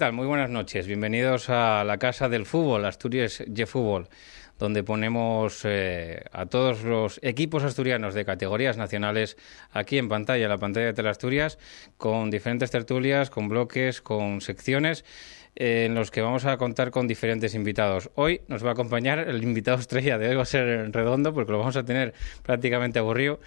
tal? Muy buenas noches. Bienvenidos a la Casa del Fútbol, Asturias YeFútbol, donde ponemos a todos los equipos asturianos de categorías nacionales aquí en pantalla, la pantalla de Teleasturias, con diferentes tertulias, con bloques, con secciones, en los que vamos a contar con diferentes invitados. Hoy nos va a acompañar el invitado estrella de hoy, va a ser Redondo, porque lo vamos a tener prácticamente aburrido.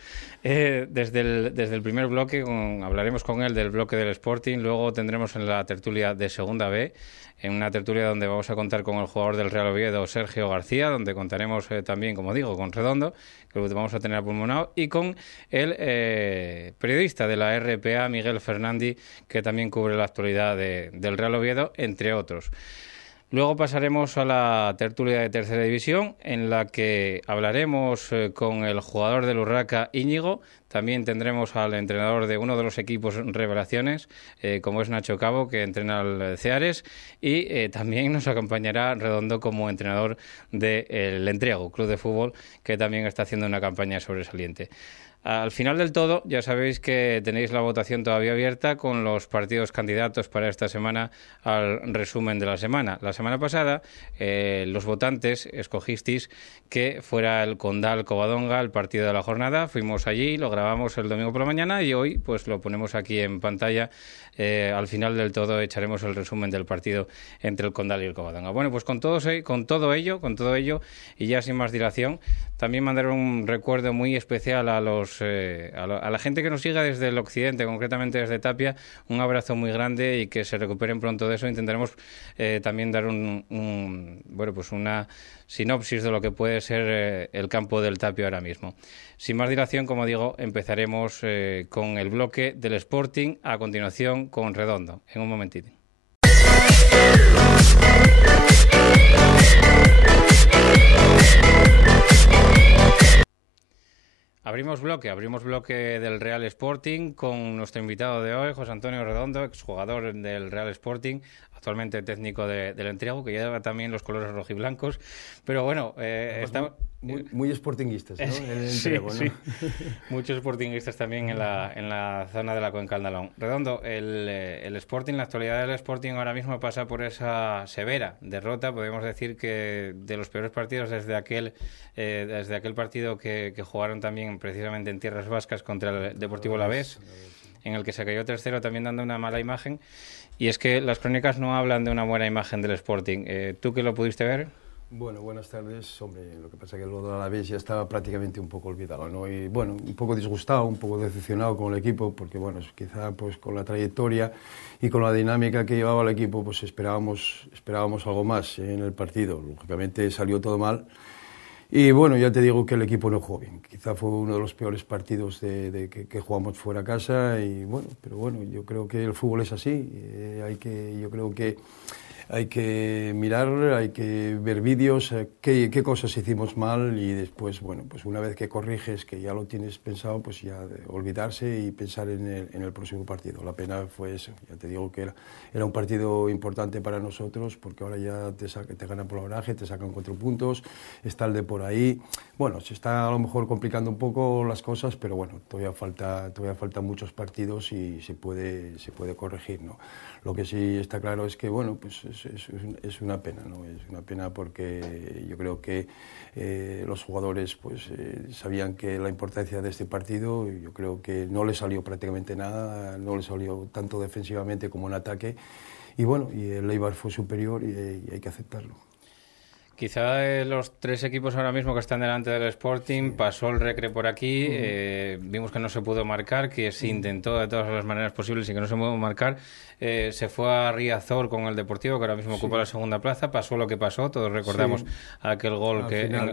Desde el primer bloque hablaremos con él del bloque del Sporting, luego tendremos en la tertulia de Segunda B, en una tertulia donde vamos a contar con el jugador del Real Oviedo, Sergio García, donde contaremos también, como digo, con Redondo, que lo vamos a tener apulmonado, y con el periodista de la RPA, Miguel Fernandi, que también cubre la actualidad del Real Oviedo, entre otros. Luego pasaremos a la tertulia de Tercera División, en la que hablaremos con el jugador del Urraca, Íñigo. También tendremos al entrenador de uno de los equipos revelaciones, como es Nacho Cabo, que entrena al Ceares. Y también nos acompañará Redondo como entrenador del Entriego, club de fútbol, que también está haciendo una campaña sobresaliente. Al final del todo, ya sabéis que tenéis la votación todavía abierta con los partidos candidatos para esta semana al resumen de la semana. La semana pasada, los votantes escogisteis que fuera el Condal Covadonga el partido de la jornada. Fuimos allí, lo grabamos el domingo por la mañana y hoy pues lo ponemos aquí en pantalla. Al final del todo echaremos el resumen del partido entre el Condal y el Covadonga. Bueno, pues con todo ello y ya sin más dilación, también mandar un recuerdo muy especial a la gente que nos siga desde el occidente, concretamente desde Tapia. Un abrazo muy grande y que se recuperen pronto de eso. Intentaremos también dar una sinopsis de lo que puede ser el campo del Tapia ahora mismo. Sin más dilación, como digo, empezaremos con el bloque del Sporting, a continuación con Redondo, en un momentito. Abrimos bloque del Real Sporting con nuestro invitado de hoy, José Antonio Redondo, exjugador del Real Sporting, actualmente técnico del Entriego, que lleva también los colores rojiblancos. Pero bueno, estamos... Muy sportinguistas, ¿no? En el Entriego, sí, ¿no? sí. Muchos sportinguistas también en la zona de la Cuenca del Nalón. Redondo, el Sporting, la actualidad del Sporting ahora mismo pasa por esa severa derrota. Podemos decir que de los peores partidos desde aquel partido que jugaron también precisamente en Tierras Vascas contra el Deportivo Alavés, en el que se cayó 3-0, también dando una mala imagen. Y es que las crónicas no hablan de una buena imagen del Sporting. ¿Tú que lo pudiste ver? Bueno, buenas tardes. Hombre, lo que pasa es que lo de Alavés ya estaba prácticamente un poco olvidado, ¿no? Y bueno, un poco disgustado, un poco decepcionado con el equipo, porque bueno, quizá pues con la trayectoria y con la dinámica que llevaba el equipo, pues esperábamos algo más en el partido. Lógicamente salió todo mal. Y bueno, ya te digo que el equipo no jugó bien. Quizá fue uno de los peores partidos que jugamos fuera a casa. Y bueno, pero bueno, yo creo que el fútbol es así. Yo creo que hay que mirar, hay que ver vídeos, qué cosas hicimos mal y después, bueno, pues una vez que corriges, que ya lo tienes pensado, pues ya olvidarse y pensar en el próximo partido. La pena fue eso. Ya te digo que era un partido importante para nosotros porque ahora ya te ganan por averaje, te sacan 4 puntos, está el de por ahí. Bueno, se está a lo mejor complicando un poco las cosas, pero bueno, todavía faltan muchos partidos y se puede corregir, ¿no? Lo que sí está claro es que, bueno, pues es una pena, ¿no? Es una pena porque yo creo que los jugadores pues sabían que la importancia de este partido, y yo creo que no les salió prácticamente nada, no les salió tanto defensivamente como en ataque, y bueno, y el Eibar fue superior y hay que aceptarlo. Quizá los 3 equipos ahora mismo que están delante del Sporting, sí. Pasó el Recre por aquí, vimos que no se pudo marcar, que se intentó de todas las maneras posibles y que no se pudo marcar. Se fue a Riazor con el Deportivo, que ahora mismo ocupa la segunda plaza. Pasó lo que pasó, todos recordamos aquel gol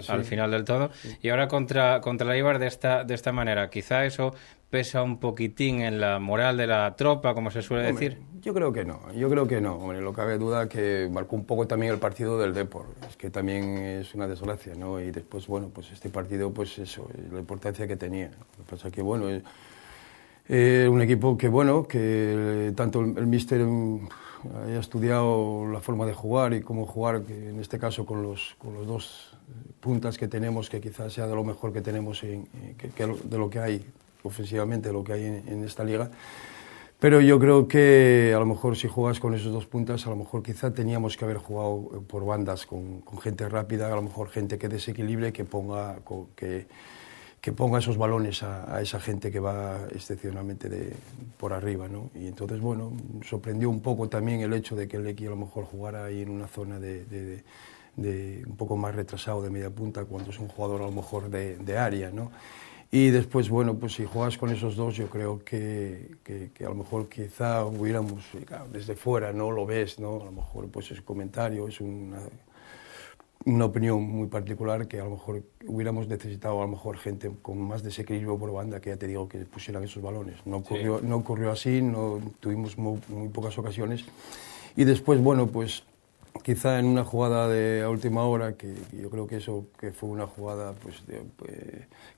al final del todo. Sí. Y ahora contra el Eibar de esta manera. Quizá eso pesa un poquitín en la moral de la tropa, como se suele decir. Yo creo que no. Hombre, no cabe duda que marcó un poco también el partido del Depor. Es que también es una desgracia, ¿no? Y después, bueno, pues este partido, pues eso, la importancia que tenía. Lo que pasa es que, bueno, un equipo que, bueno, que tanto el míster haya estudiado la forma de jugar y cómo jugar, que en este caso con los 2 puntas que tenemos, que quizás sea de lo mejor que tenemos, de lo que hay ofensivamente, lo que hay en esta liga, Pero yo creo que a lo mejor si juegas con esos dos puntas, a lo mejor quizá teníamos que haber jugado por bandas con gente rápida, a lo mejor gente que desequilibre, que ponga esos balones a esa gente que va excepcionalmente por arriba, ¿no? Y entonces, bueno, sorprendió un poco también el hecho de que el Lecky a lo mejor jugara ahí en una zona de un poco más retrasado de media punta, cuando es un jugador a lo mejor de área, ¿no? Y después, bueno, pues si juegas con esos dos, yo creo que a lo mejor quizá hubiéramos, claro, desde fuera, ¿no? Lo ves, ¿no? A lo mejor pues ese comentario es una opinión muy particular, que a lo mejor hubiéramos necesitado a lo mejor gente con más desequilibrio por banda, que ya te digo que pusieran esos balones. No ocurrió así, no tuvimos muy pocas ocasiones. Y después, bueno, pues quizá en una jugada de a última hora, que yo creo que eso que fue una jugada pues,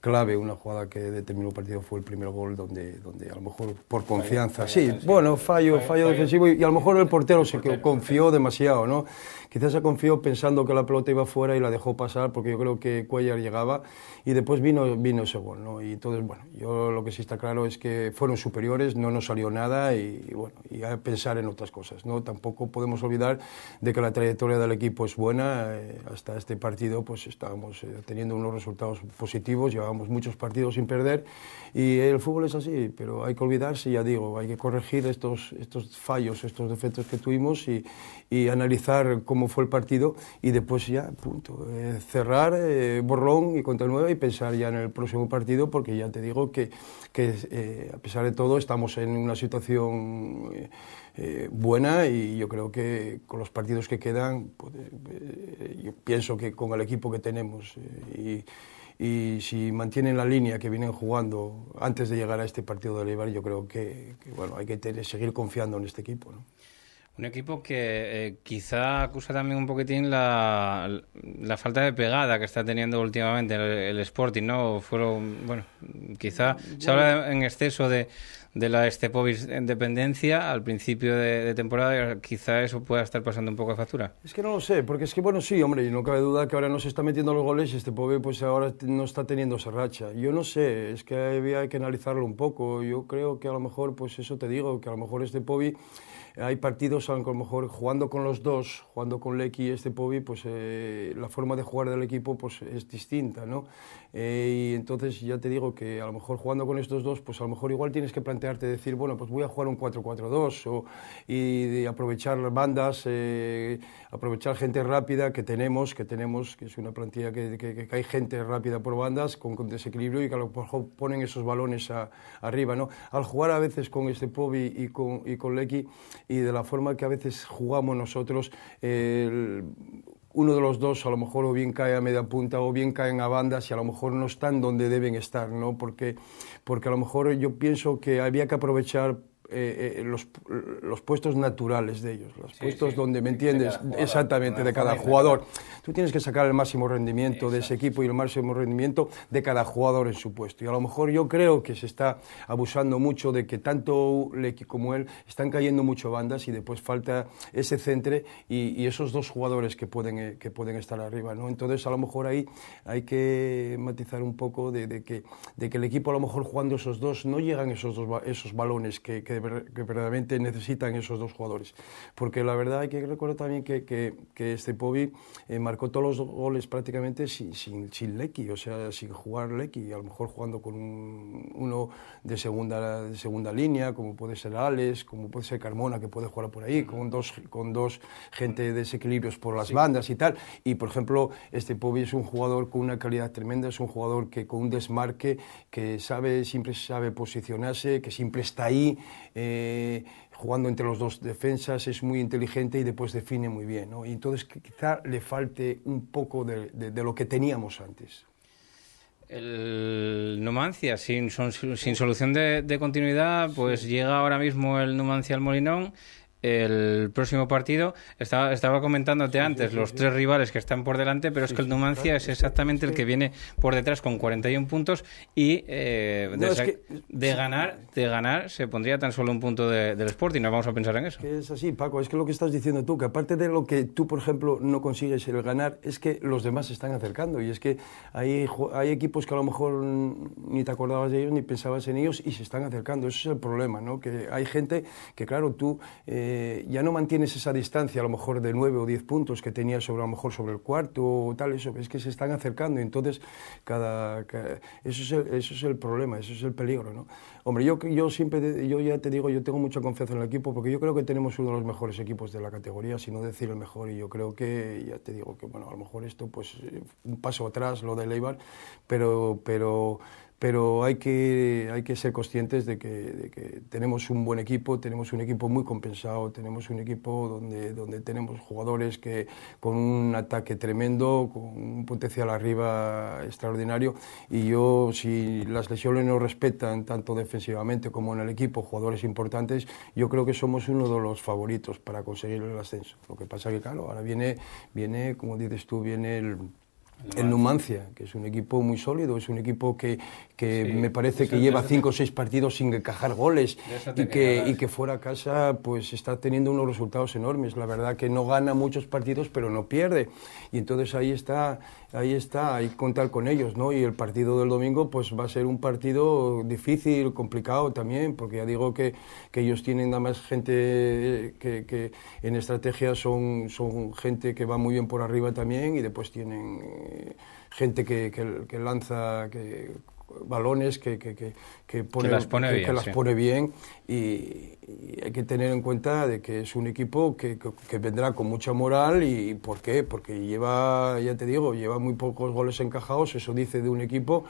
clave, una jugada que determinó el partido, fue el primer gol donde a lo mejor por confianza, fallo defensivo, y a lo mejor el portero se confió demasiado, ¿no? Quizás se confió pensando que la pelota iba fuera y la dejó pasar, porque yo creo que Cuellar llegaba, y después vino ese gol, ¿no? Y entonces, bueno, yo lo que sí está claro es que fueron superiores, no nos salió nada, y bueno, y a pensar en otras cosas, ¿no? Tampoco podemos olvidar de que la trayectoria del equipo es buena. Hasta este partido pues estábamos teniendo unos resultados positivos, llevábamos muchos partidos sin perder, y el fútbol es así, pero hay que olvidarse, ya digo, hay que corregir estos fallos, estos defectos que tuvimos, y analizar cómo fue el partido, y después ya, punto, cerrar, borrón y cuenta nueva, y pensar ya en el próximo partido, porque ya te digo que a pesar de todo estamos en una situación buena, y yo creo que con los partidos que quedan, pues, yo pienso que con el equipo que tenemos, y si mantienen la línea que vienen jugando antes de llegar a este partido de Eibar, yo creo que bueno, hay que seguir confiando en este equipo, ¿no? Un equipo que quizá acusa también un poquitín la falta de pegada que está teniendo últimamente el Sporting, ¿no? Bueno, quizá se habla en exceso de la Stepovic en dependencia al principio de temporada, quizá eso pueda estar pasando un poco de factura. Es que no lo sé, porque es que, bueno, sí, hombre, y no cabe duda que ahora no se está metiendo los goles, y Stepovic pues ahora no está teniendo esa racha. Yo no sé, es que hay que analizarlo un poco. Yo creo que a lo mejor, pues eso te digo, que a lo mejor Stepovic, hay partidos a lo mejor jugando con los dos, jugando con Lecky y Stepovic, pues la forma de jugar del equipo pues es distinta, ¿no? Y entonces ya te digo que a lo mejor jugando con estos dos, pues a lo mejor igual tienes que plantearte decir, bueno, pues voy a jugar un 4-4-2, y aprovechar las bandas, aprovechar gente rápida que tenemos, que es una plantilla que hay gente rápida por bandas, con desequilibrio, y que a lo mejor ponen esos balones arriba, ¿no? Al jugar a veces con Stepovic y con Lecky, y de la forma que a veces jugamos nosotros, uno de los dos a lo mejor o bien cae a media punta o bien caen a bandas, y a lo mejor no están donde deben estar, ¿no? Porque a lo mejor yo pienso que había que aprovechar los puestos naturales de ellos, los puestos donde, ¿me entiendes? Exactamente, de cada jugador. Tú tienes que sacar el máximo rendimiento de ese equipo y el máximo rendimiento de cada jugador en su puesto. Y a lo mejor yo creo que se está abusando mucho de que tanto Lecky como él están cayendo mucho bandas, y después falta ese centre y esos dos jugadores que pueden estar arriba, ¿no? Entonces a lo mejor ahí hay que matizar un poco de que el equipo a lo mejor jugando esos dos no llegan esos balones que verdaderamente necesitan esos dos jugadores, porque la verdad hay que recordar también que Stepovic marcó todos los goles prácticamente sin Lecky, o sea, sin jugar Lecky, a lo mejor jugando con uno de segunda línea, como puede ser Alex, como puede ser Carmona, que puede jugar por ahí, con dos gente de desequilibrios por las bandas y tal. Y por ejemplo, Stepovic es un jugador con una calidad tremenda, es un jugador que con un desmarque, que siempre sabe posicionarse, que siempre está ahí, jugando entre los dos defensas, es muy inteligente y después define muy bien, ¿no? Y entonces quizá le falte un poco de lo que teníamos antes. El Numancia, sin solución de continuidad, pues llega ahora mismo el Numancia al Molinón. el próximo partido. Estaba comentándote antes los tres rivales que están por delante, pero es que el Numancia es exactamente el que viene por detrás con 41 puntos y de ganar se pondría tan solo un punto del Sporting. No vamos a pensar en eso. Que es así, Paco, es que lo que estás diciendo tú, que aparte de lo que tú, por ejemplo, no consigues el ganar, es que los demás se están acercando y es que hay equipos que a lo mejor ni te acordabas de ellos ni pensabas en ellos y se están acercando. Eso es el problema, ¿no? Que hay gente que, claro, tú ya no mantienes esa distancia a lo mejor de 9 o 10 puntos que tenías a lo mejor sobre el cuarto o tal, eso, es que se están acercando y entonces eso es el problema, eso es el peligro, ¿no? Hombre, yo siempre, yo ya te digo, yo tengo mucha confianza en el equipo porque yo creo que tenemos uno de los mejores equipos de la categoría, si no decir el mejor, y yo creo que, ya te digo que, bueno, a lo mejor esto, pues, un paso atrás, lo de Eibar, pero hay que ser conscientes de que tenemos un buen equipo, tenemos un equipo muy compensado, tenemos un equipo donde tenemos jugadores con un ataque tremendo, con un potencial arriba extraordinario, y yo, si las lesiones nos respetan tanto defensivamente como en el equipo, jugadores importantes, yo creo que somos uno de los favoritos para conseguir el ascenso. Lo que pasa que, claro, ahora viene como dices tú, viene el Numancia, que es un equipo muy sólido, es un equipo que me parece que lleva 5 o 6 partidos sin encajar goles y que fuera a casa pues está teniendo unos resultados enormes. La verdad que no gana muchos partidos, pero no pierde. Y entonces hay que contar con ellos, ¿no? Y el partido del domingo pues va a ser un partido difícil, complicado también, porque ya digo que ellos tienen nada más gente que en estrategia son gente que va muy bien por arriba también, y después tienen gente que lanza balones que las pone bien, y hay que tener en cuenta de que es un equipo que vendrá con mucha moral. ¿Y por qué? Porque lleva muy pocos goles encajados, eso dice de un equipo,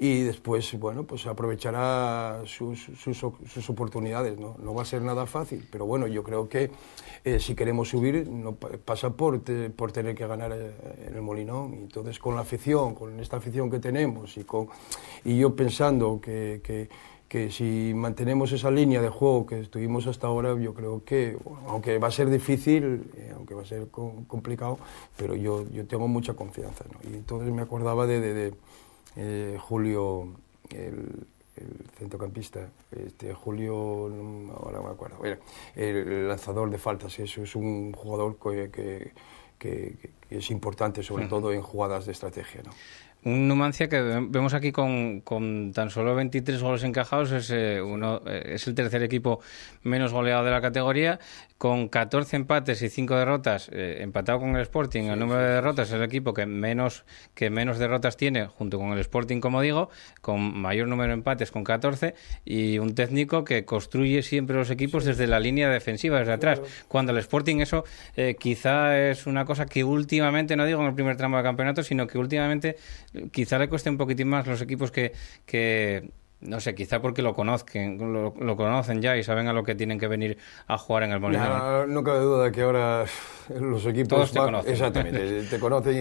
y después, bueno, pues aprovechará sus oportunidades, ¿no? No va a ser nada fácil, pero bueno, yo creo que si queremos subir, no pasa por tener que ganar en el Molinón. Y entonces, con esta afición que tenemos, y yo pensando que si mantenemos esa línea de juego que estuvimos hasta ahora, yo creo que, bueno, aunque va a ser difícil, aunque va a ser complicado, pero yo tengo mucha confianza, ¿no? Y entonces me acordaba de Julio, el centrocampista, Julio, ahora me acuerdo, el lanzador de faltas. Eso es un jugador que es importante, sobre todo en jugadas de estrategia, ¿no? Un Numancia que vemos aquí con tan solo 23 goles encajados, es el tercer equipo menos goleado de la categoría, con 14 empates y 5 derrotas, empatado con el Sporting. El número de derrotas es el equipo que menos derrotas tiene, junto con el Sporting, como digo, con mayor número de empates, con 14, y un técnico que construye siempre los equipos desde la línea defensiva, desde atrás. Cuando el Sporting, eso quizá es una cosa que últimamente, no digo en el primer tramo del campeonato, sino que últimamente quizá le cueste un poquitín más los equipos que no sé, quizá porque lo conocen ya y saben a lo que tienen que venir a jugar en el Molinón. No cabe duda que ahora los equipos todos te conocen. Exactamente, te conocen,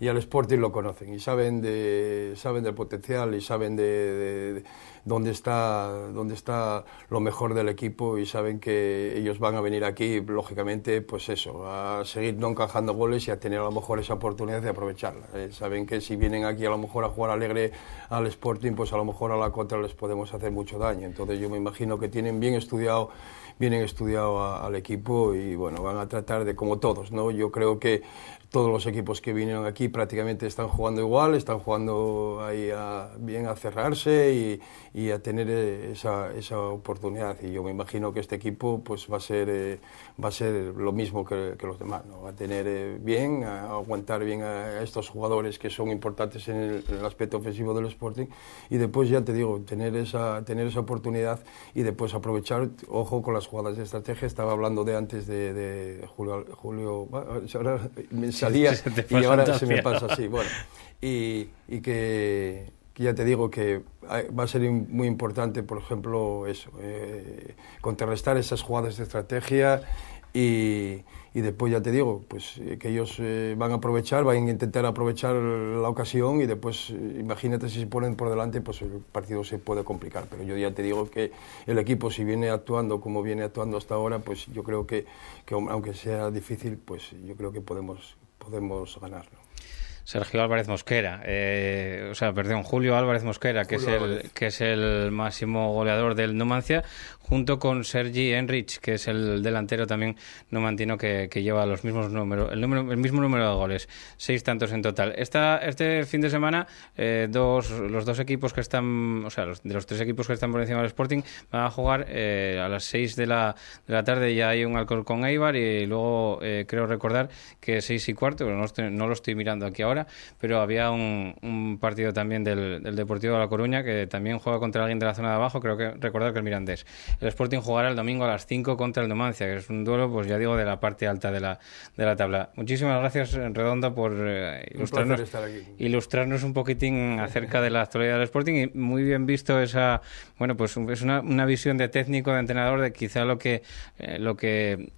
y al Sporting lo conocen, y saben del potencial, y saben de dónde está lo mejor del equipo, y saben que ellos van a venir aquí, lógicamente, pues eso, a seguir no encajando goles y a tener a lo mejor esa oportunidad de aprovecharla. Saben que si vienen aquí a lo mejor a jugar alegre al Sporting, pues a lo mejor a la contra les podemos hacer mucho daño. Entonces yo me imagino que tienen bien estudiado al equipo, y bueno, van a tratar de, como todos, ¿no? Yo creo que todos los equipos que vinieron aquí prácticamente están jugando igual, están jugando ahí bien a cerrarse y a tener esa oportunidad. Y yo me imagino que este equipo pues va a ser lo mismo que los demás, ¿no? Va a tener a aguantar bien a estos jugadores que son importantes en el aspecto ofensivo del Sporting, y después, ya te digo, tener esa oportunidad, y después aprovechar, ojo con las jugadas de estrategia. Estaba hablando antes de Julio, ahora me salía y ahora se me pasa así. Bueno, y que ya te digo que va a ser muy importante, por ejemplo, eso, contrarrestar esas jugadas de estrategia, y después ya te digo, pues que ellos van a aprovechar, van a intentar aprovechar la ocasión y después, imagínate si se ponen por delante, pues el partido se puede complicar. Pero yo ya te digo que el equipo, si viene actuando como viene actuando hasta ahora, pues yo creo que aunque sea difícil, pues yo creo que podemos ganarlo. Sergio Álvarez Mosquera, Julio Álvarez Mosquera, que es el máximo goleador del Numancia, junto con Sergi Enrich, que es el delantero también numantino que lleva los mismos números, el mismo número de goles, 6 tantos en total. Este fin de semana, los dos equipos que están, de los 3 equipos que están por encima del Sporting, van a jugar a las 6 de la tarde. Ya hay un Alcorcón Eibar y luego creo recordar que 6 y cuarto, pero no lo estoy mirando aquí ahora, pero había un partido también del Deportivo de La Coruña que también juega contra alguien de la zona de abajo, creo que recordar que el Mirandés. El Sporting jugará el domingo a las 5 contra el Numancia, que es un duelo, pues ya digo, de la parte alta de la tabla. Muchísimas gracias, Redonda, por ilustrarnos un poquitín acerca de la actualidad del Sporting, y muy bien visto esa, pues es una visión de técnico, de entrenador, de quizá lo que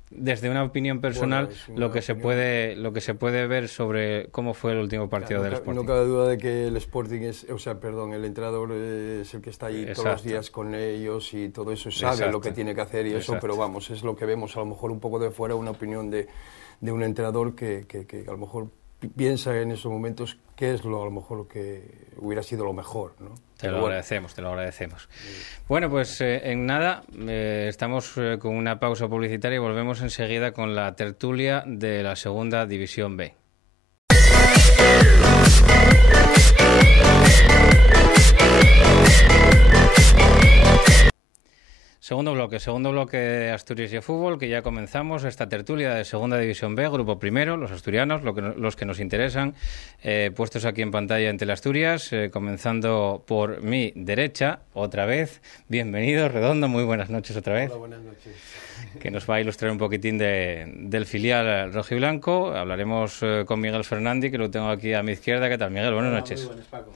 desde una opinión personal, lo que se puede ver sobre cómo fue el último partido del Sporting. No cabe duda de que el Sporting el entrenador es el que está ahí todos los días con ellos y todo eso, sabe lo que tiene que hacer y eso, pero vamos, es lo que vemos a lo mejor un poco de fuera, una opinión de un entrenador que a lo mejor piensa en esos momentos qué es a lo mejor lo que hubiera sido lo mejor, ¿no? Te lo agradecemos. Bueno, pues en nada, estamos con una pausa publicitaria y volvemos enseguida con la tertulia de la Segunda División B. Segundo bloque de Asturias y Fútbol, que ya comenzamos esta tertulia de Segunda División B, Grupo Primero, los asturianos, los que nos interesan, puestos aquí en pantalla en Teleasturias, comenzando por mi derecha, otra vez. Bienvenido, Redondo, muy buenas noches otra vez. Hola, buenas noches. Que nos va a ilustrar un poquitín del filial rojiblanco. Hablaremos con Miguel Fernández, que lo tengo aquí a mi izquierda. ¿Qué tal, Miguel? Buenas noches. Muy buenas, Paco.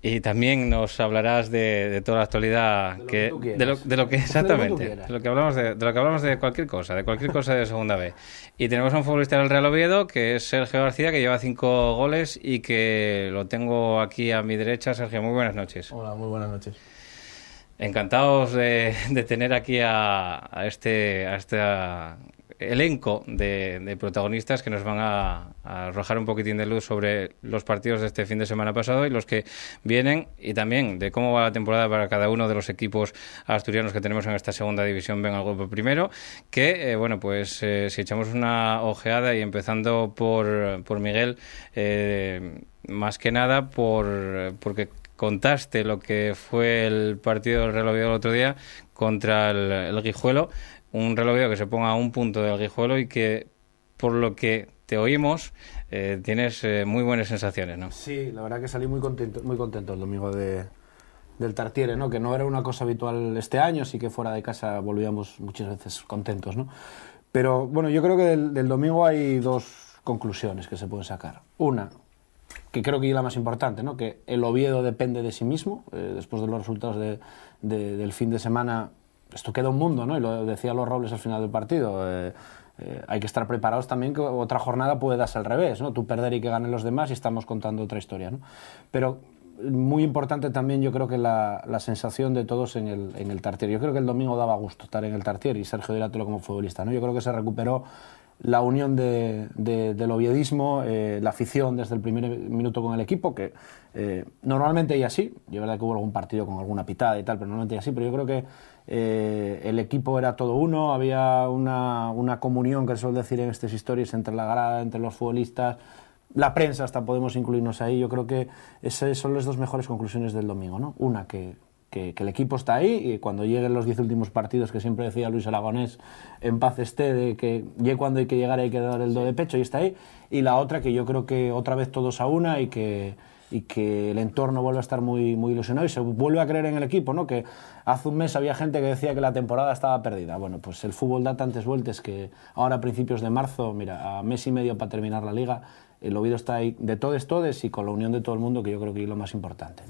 Y también nos hablarás de toda la actualidad, de lo que hablamos de cualquier cosa de Segunda B. Y tenemos a un futbolista del Real Oviedo, que es Sergio García, que lleva 5 goles y que lo tengo aquí a mi derecha. Sergio, muy buenas noches. Hola, muy buenas noches. Encantados de tener aquí a este elenco de protagonistas que nos van a arrojar un poquitín de luz sobre los partidos de este fin de semana pasado y los que vienen, y también de cómo va la temporada para cada uno de los equipos asturianos que tenemos en esta Segunda División B en el Grupo Primero, que si echamos una ojeada, y empezando por Miguel, más que nada porque contaste lo que fue el partido del Real Oviedo el otro día contra el Guijuelo, un Real Oviedo que se ponga a un punto del Guijuelo y que, por lo que te oímos, tienes muy buenas sensaciones, ¿no? Sí, la verdad que salí muy contento el domingo del Tartiere, ¿no? Que no era una cosa habitual este año, sí que fuera de casa volvíamos muchas veces contentos, ¿no? Pero bueno, yo creo que del domingo hay 2 conclusiones que se pueden sacar. Una, que creo que es la más importante, ¿no? Que el Oviedo depende de sí mismo. Después de los resultados del fin de semana, esto queda un mundo, ¿no? Y lo decía los Robles al final del partido. Hay que estar preparados también, que otra jornada puede darse al revés, ¿no? Tú perder y que ganen los demás, y estamos contando otra historia, ¿no? Pero muy importante también, yo creo que la sensación de todos en el Tartiere. Yo creo que el domingo daba gusto estar en el Tartiere, y Sergio dirátelo como futbolista, ¿no? Yo creo que se recuperó la unión del oviedismo, la afición desde el primer minuto con el equipo, que normalmente hay así. Es verdad que hubo algún partido con alguna pitada y tal, pero normalmente hay así. Pero yo creo que el equipo era todo uno, había una comunión, que se suele decir en estas historias, entre la grada, entre los futbolistas, la prensa, hasta podemos incluirnos ahí. Yo creo que esas son las 2 mejores conclusiones del domingo, ¿no? Una, que el equipo está ahí, y cuando lleguen los 10 últimos partidos, que siempre decía Luis Aragonés, en paz esté, de que llegue cuando hay que llegar, hay que dar el do de pecho, y está ahí. Y la otra, que yo creo que otra vez todos a una, y que el entorno vuelve a estar muy, muy ilusionado y se vuelve a creer en el equipo, ¿no? Que hace un mes había gente que decía que la temporada estaba perdida. Bueno, pues el fútbol da tantas vueltas que ahora, a principios de marzo, mira, a mes y medio para terminar la liga, el Oviedo está ahí de todes y con la unión de todo el mundo, que yo creo que es lo más importante.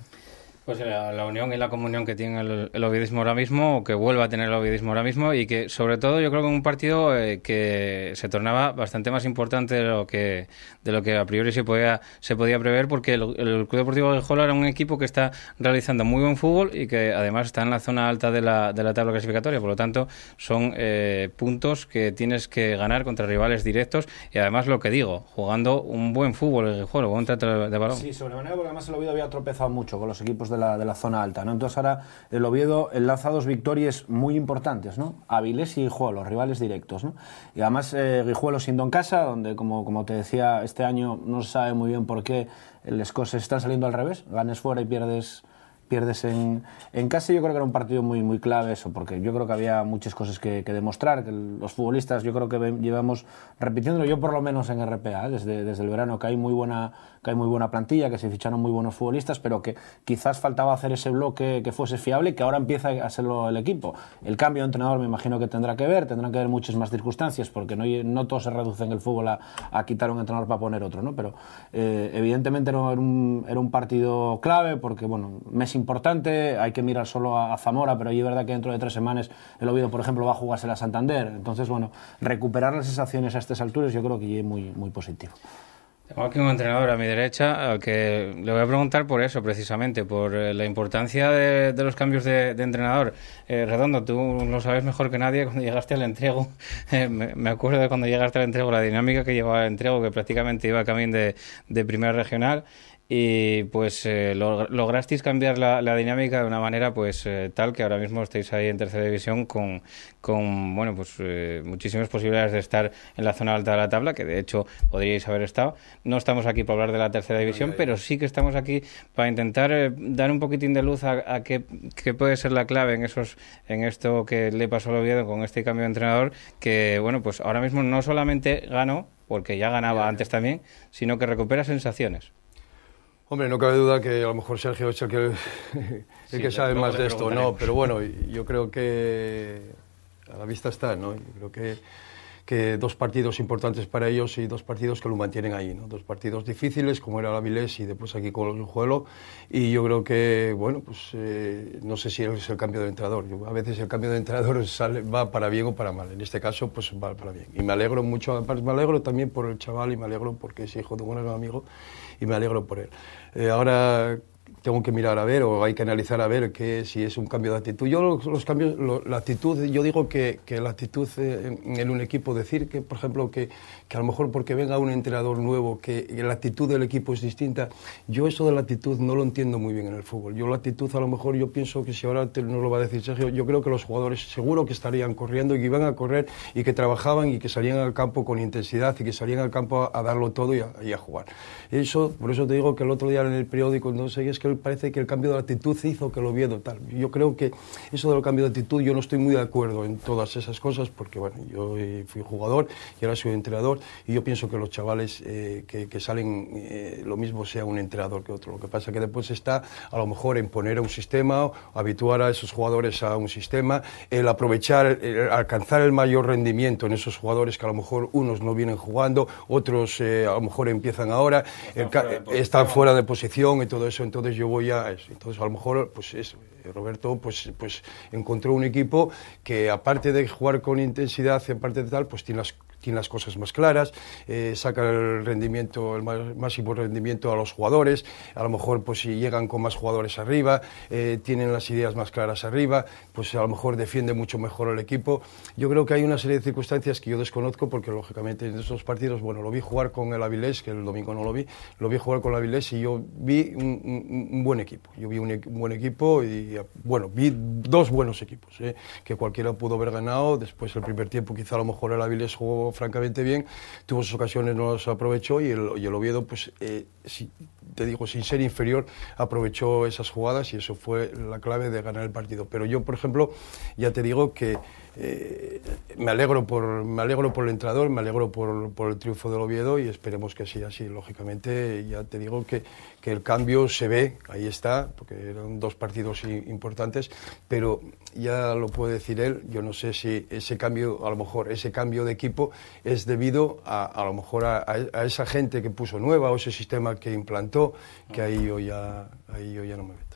Pues la unión y la comunión que tiene el ovidismo ahora mismo, o que vuelva a tener el ovidismo ahora mismo, y que sobre todo yo creo que en un partido que se tornaba bastante más importante de lo que a priori se podía prever, porque el Club Deportivo Guijuelo era un equipo que está realizando muy buen fútbol y que además está en la zona alta de la tabla clasificatoria. Por lo tanto, son puntos que tienes que ganar contra rivales directos, y además lo que digo, jugando un buen fútbol el Guijuelo, buen trato de balón. Sí, sobremanera, porque además el Oviedo había tropezado mucho con los equipos de la zona alta, ¿no? Entonces ahora el Oviedo enlaza dos victorias muy importantes, ¿no? Avilés y Guijuelo, rivales directos, ¿no? Y además Guijuelo siendo en casa, donde como te decía, este año no se sabe muy bien por qué las cosas están saliendo al revés, ganes fuera y pierdes en casa. Yo creo que era un partido muy clave eso, porque yo creo que había muchas cosas que demostrar, que los futbolistas yo creo que llevamos repitiéndolo, yo por lo menos en RPA, desde el verano, que hay muy buena plantilla, que se ficharon muy buenos futbolistas, pero que quizás faltaba hacer ese bloque que fuese fiable, que ahora empieza a serlo el equipo. El cambio de entrenador me imagino que tendrán que ver muchas más circunstancias, porque no todo se reduce en el fútbol a quitar un entrenador para poner otro, ¿no? Pero evidentemente era un partido clave, porque bueno, mes importante, hay que mirar solo a Zamora, pero ahí es verdad que dentro de 3 semanas el Oviedo, por ejemplo, va a jugarse la Santander. Entonces, bueno, recuperar las sensaciones a estas alturas yo creo que es muy positivo. Tengo aquí un entrenador a mi derecha al que le voy a preguntar por eso, precisamente, por la importancia de los cambios de entrenador. Redondo, tú lo sabes mejor que nadie. Cuando llegaste al entrego, me acuerdo de cuando llegaste al entrego, la dinámica que llevaba el entrego, que prácticamente iba camino de primera regional. Y pues lograsteis cambiar la dinámica de una manera pues tal que ahora mismo estáis ahí en tercera división con bueno, pues muchísimas posibilidades de estar en la zona alta de la tabla, que de hecho podríais haber estado. No estamos aquí para hablar de la tercera división, pero sí que estamos aquí para intentar dar un poquitín de luz a qué puede ser la clave en esto que le pasó al Oviedo con este cambio de entrenador, que bueno, pues ahora mismo no solamente ganó, porque ya ganaba antes también, sino que recupera sensaciones. Hombre, no cabe duda que a lo mejor Sergio es el que sabe más de esto, ¿no? Pero bueno, yo creo que a la vista está, ¿no? Yo creo que 2 partidos importantes para ellos y 2 partidos que lo mantienen ahí, ¿no? 2 partidos difíciles, como era el Avilés y después aquí con el Guijuelo, y yo creo que, bueno, pues no sé si es el cambio de entrenador. A veces el cambio de entrenador va para bien o para mal. En este caso, pues va para bien. Y me alegro mucho, me alegro también por el chaval y me alegro porque es hijo de un gran amigo y me alegro por él. Ahora tengo que mirar a ver, o hay que analizar a ver si es un cambio de actitud. Yo los cambios, la actitud, yo digo que la actitud en un equipo, decir que, por ejemplo, que a lo mejor porque venga un entrenador nuevo, que la actitud del equipo es distinta, yo eso de la actitud no lo entiendo muy bien en el fútbol. Yo la actitud, a lo mejor, yo pienso que si ahora nos lo va a decir Sergio, yo creo que los jugadores seguro que estarían corriendo y que iban a correr y que trabajaban y que salían al campo con intensidad y que salían al campo a darlo todo y a jugar. Eso, por eso te digo que el otro día en el periódico, no sé, es que parece que el cambio de actitud hizo que el Oviedo tal. Yo creo que eso del cambio de actitud, yo no estoy muy de acuerdo en todas esas cosas, porque bueno, yo fui jugador y ahora soy entrenador, y yo pienso que los chavales que salen, lo mismo sea un entrenador que otro. Lo que pasa que después está a lo mejor en poner un sistema, o habituar a esos jugadores a un sistema, el aprovechar, alcanzar el mayor rendimiento en esos jugadores que a lo mejor unos no vienen jugando, otros a lo mejor empiezan ahora, están fuera de posición y todo eso. Entonces yo voy a eso. Entonces a lo mejor pues eso, Roberto pues encontró un equipo que, aparte de jugar con intensidad, aparte de tal, pues tiene las cosas más claras, saca el rendimiento, el máximo rendimiento a los jugadores. A lo mejor pues si llegan con más jugadores arriba, tienen las ideas más claras arriba, pues a lo mejor defiende mucho mejor el equipo. Yo creo que hay una serie de circunstancias que yo desconozco, porque lógicamente en esos partidos, bueno, lo vi jugar con el Avilés, que el domingo no lo vi jugar con el Avilés, y yo vi un buen equipo. Yo vi un buen equipo y, bueno, vi 2 buenos equipos, que cualquiera pudo haber ganado. Después, el primer tiempo, quizá a lo mejor el Avilés jugó francamente bien, tuvo sus ocasiones, no las aprovechó, y el Oviedo, pues, te digo, sin ser inferior, aprovechó esas jugadas, y eso fue la clave de ganar el partido. Pero yo, por ejemplo, ya te digo que me alegro por el entrenador, me alegro por el triunfo del Oviedo, y esperemos que sea así. Lógicamente, ya te digo que el cambio se ve, ahí está, porque eran 2 partidos importantes, pero ya lo puede decir él. Yo no sé si ese cambio, a lo mejor ese cambio de equipo es debido a lo mejor a esa gente que puso nueva, o ese sistema que implantó, que ahí yo ya no me meto.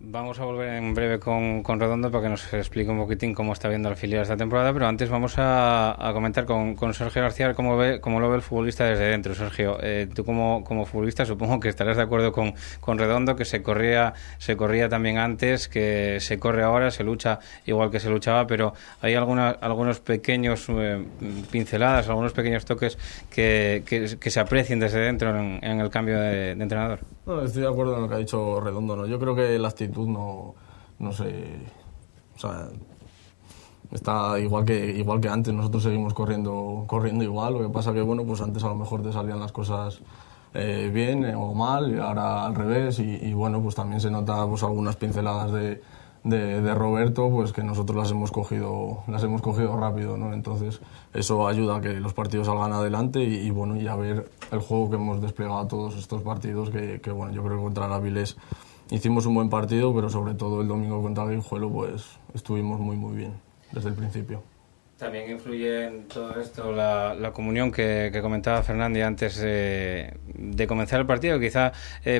Vamos a volver en breve con Redondo para que nos explique un poquitín cómo está viendo el filial esta temporada, pero antes vamos a comentar con Sergio García cómo lo ve el futbolista desde dentro. Sergio, tú como futbolista supongo que estarás de acuerdo con Redondo, que se corría también antes, que se corre ahora, se lucha igual que se luchaba, pero hay algunos pequeños pinceladas, algunos pequeños toques que se aprecien desde dentro en el cambio de entrenador. No, estoy de acuerdo en lo que ha dicho Redondo, ¿no? Yo creo que la actitud no sé, o sea, está igual que antes. Nosotros seguimos corriendo igual. Lo que pasa que, bueno, pues antes a lo mejor te salían las cosas bien o mal, y ahora al revés. Y bueno, pues también se nota pues algunas pinceladas de Roberto, pues que nosotros las hemos cogido rápido, ¿no? Entonces eso ayuda a que los partidos salgan adelante y bueno, y a ver el juego que hemos desplegado todos estos partidos, que bueno, yo creo que contra el Avilés hicimos un buen partido, pero sobre todo el domingo contra el Guijuelo pues estuvimos muy bien desde el principio. También influye en todo esto la comunión que comentaba Fernández antes de comenzar el partido, quizá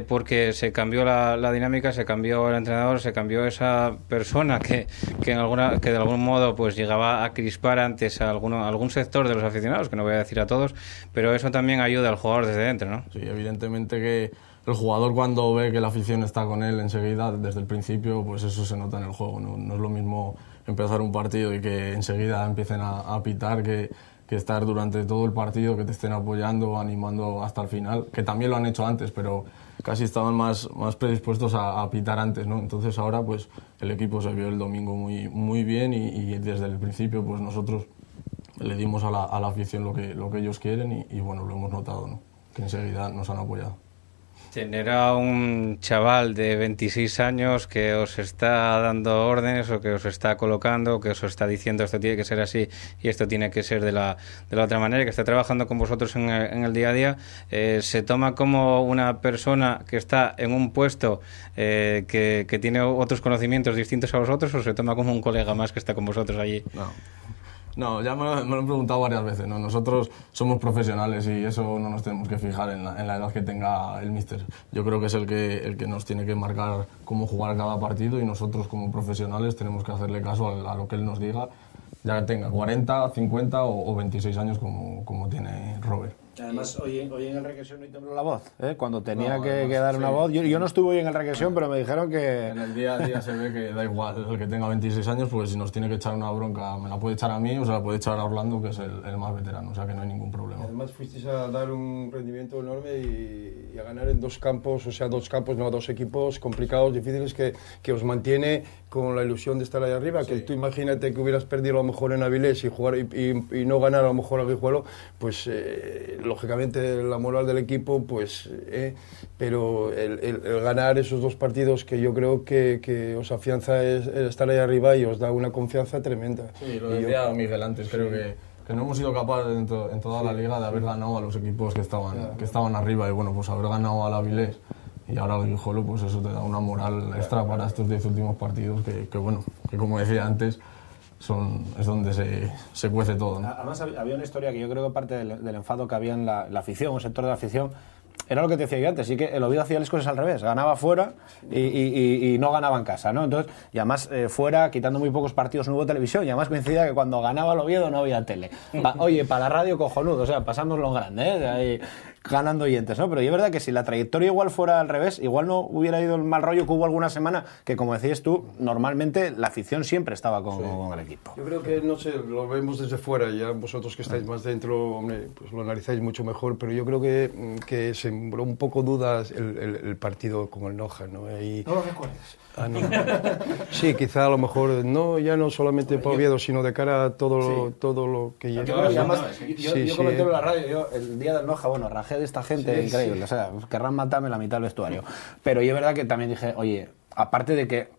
porque se cambió la dinámica, se cambió el entrenador, se cambió esa persona que de algún modo pues llegaba a crispar antes a algún sector de los aficionados, que no voy a decir a todos, pero eso también ayuda al jugador desde dentro, ¿no? Sí, evidentemente que el jugador, cuando ve que la afición está con él enseguida, desde el principio, pues eso se nota en el juego, ¿no? No es lo mismo empezar un partido y que enseguida empiecen a pitar que estar durante todo el partido, que te estén apoyando, animando hasta el final, que también lo han hecho antes, pero casi estaban más predispuestos a pitar antes, ¿no? Entonces ahora pues el equipo se vio el domingo muy bien y desde el principio pues nosotros le dimos a la afición lo que ellos quieren y bueno, lo hemos notado, ¿no? Que enseguida nos han apoyado. Tener a un chaval de 26 años que os está dando órdenes o que os está colocando o que os está diciendo esto tiene que ser así y esto tiene que ser de la otra manera, que está trabajando con vosotros en el día a día, ¿se toma como una persona que está en un puesto que tiene otros conocimientos distintos a vosotros, o se toma como un colega más que está con vosotros allí? No, ya me lo han preguntado varias veces, ¿no? Nosotros somos profesionales y eso no nos tenemos que fijar en la edad que tenga el míster. Yo creo que es el que nos tiene que marcar cómo jugar cada partido y nosotros como profesionales tenemos que hacerle caso a lo que él nos diga, ya que tenga 40, 50 o 26 años como tiene Robert. Además, hoy en el Requesión no tembló la voz, ¿eh? Cuando tenía que dar una voz. Yo no estuve hoy en el Requesión, pero me dijeron que... En el día a día se ve que da igual el que tenga 26 años, pues si nos tiene que echar una bronca, me la puede echar a mí o se la puede echar a Orlando, que es el más veterano, o sea que no hay ningún problema. Además fuisteis a dar un rendimiento enorme y a ganar en dos campos, dos equipos complicados, difíciles, que os mantiene con la ilusión de estar ahí arriba, sí. Que tú imagínate que hubieras perdido a lo mejor en Avilés y jugar y no ganar a lo mejor a Guijuelo, pues lógicamente la moral del equipo, pues pero el ganar esos dos partidos, que yo creo que os afianza es estar ahí arriba y os da una confianza tremenda. Sí, lo decía Miguel antes, creo que no hemos sido capaces en toda la liga de haber ganado a los equipos que estaban arriba, y bueno, pues haber ganado al Avilés y ahora al Guijuelo, pues eso te da una moral extra para estos 10 últimos partidos que bueno, que como decía antes, es donde se cuece todo, ¿no? Además había una historia que yo creo que parte del enfado que había en la afición, un sector de la afición, era lo que te decía yo antes, sí que el Oviedo hacía las cosas al revés, ganaba fuera y no ganaba en casa, ¿no? Entonces, y además fuera, quitando muy pocos partidos, no hubo televisión, y además coincidía que cuando ganaba el Oviedo no había tele. Oye, para la radio cojonudo, o sea, pasándolo en grande, ¿eh? Ahí, ganando oyentes, ¿no? Pero yo es verdad que si la trayectoria igual fuera al revés, igual no hubiera ido el mal rollo que hubo alguna semana, que como decías tú, normalmente la afición siempre estaba con el equipo. Yo creo que, no sé, lo vemos desde fuera, ya vosotros que estáis más dentro, hombre, pues lo analizáis mucho mejor, pero yo creo que sembró un poco dudas el partido con el Noja, ¿no? No lo recuerdes. No. Sí, quizá a lo mejor, ya no solamente para Oviedo, sino de cara a todo lo que lleva. Yo comenté en la radio, el día del Noja, bueno, rajé de esta gente, increíble, o sea, querrán matarme la mitad del vestuario. Pero yo es verdad que también dije, oye, aparte de que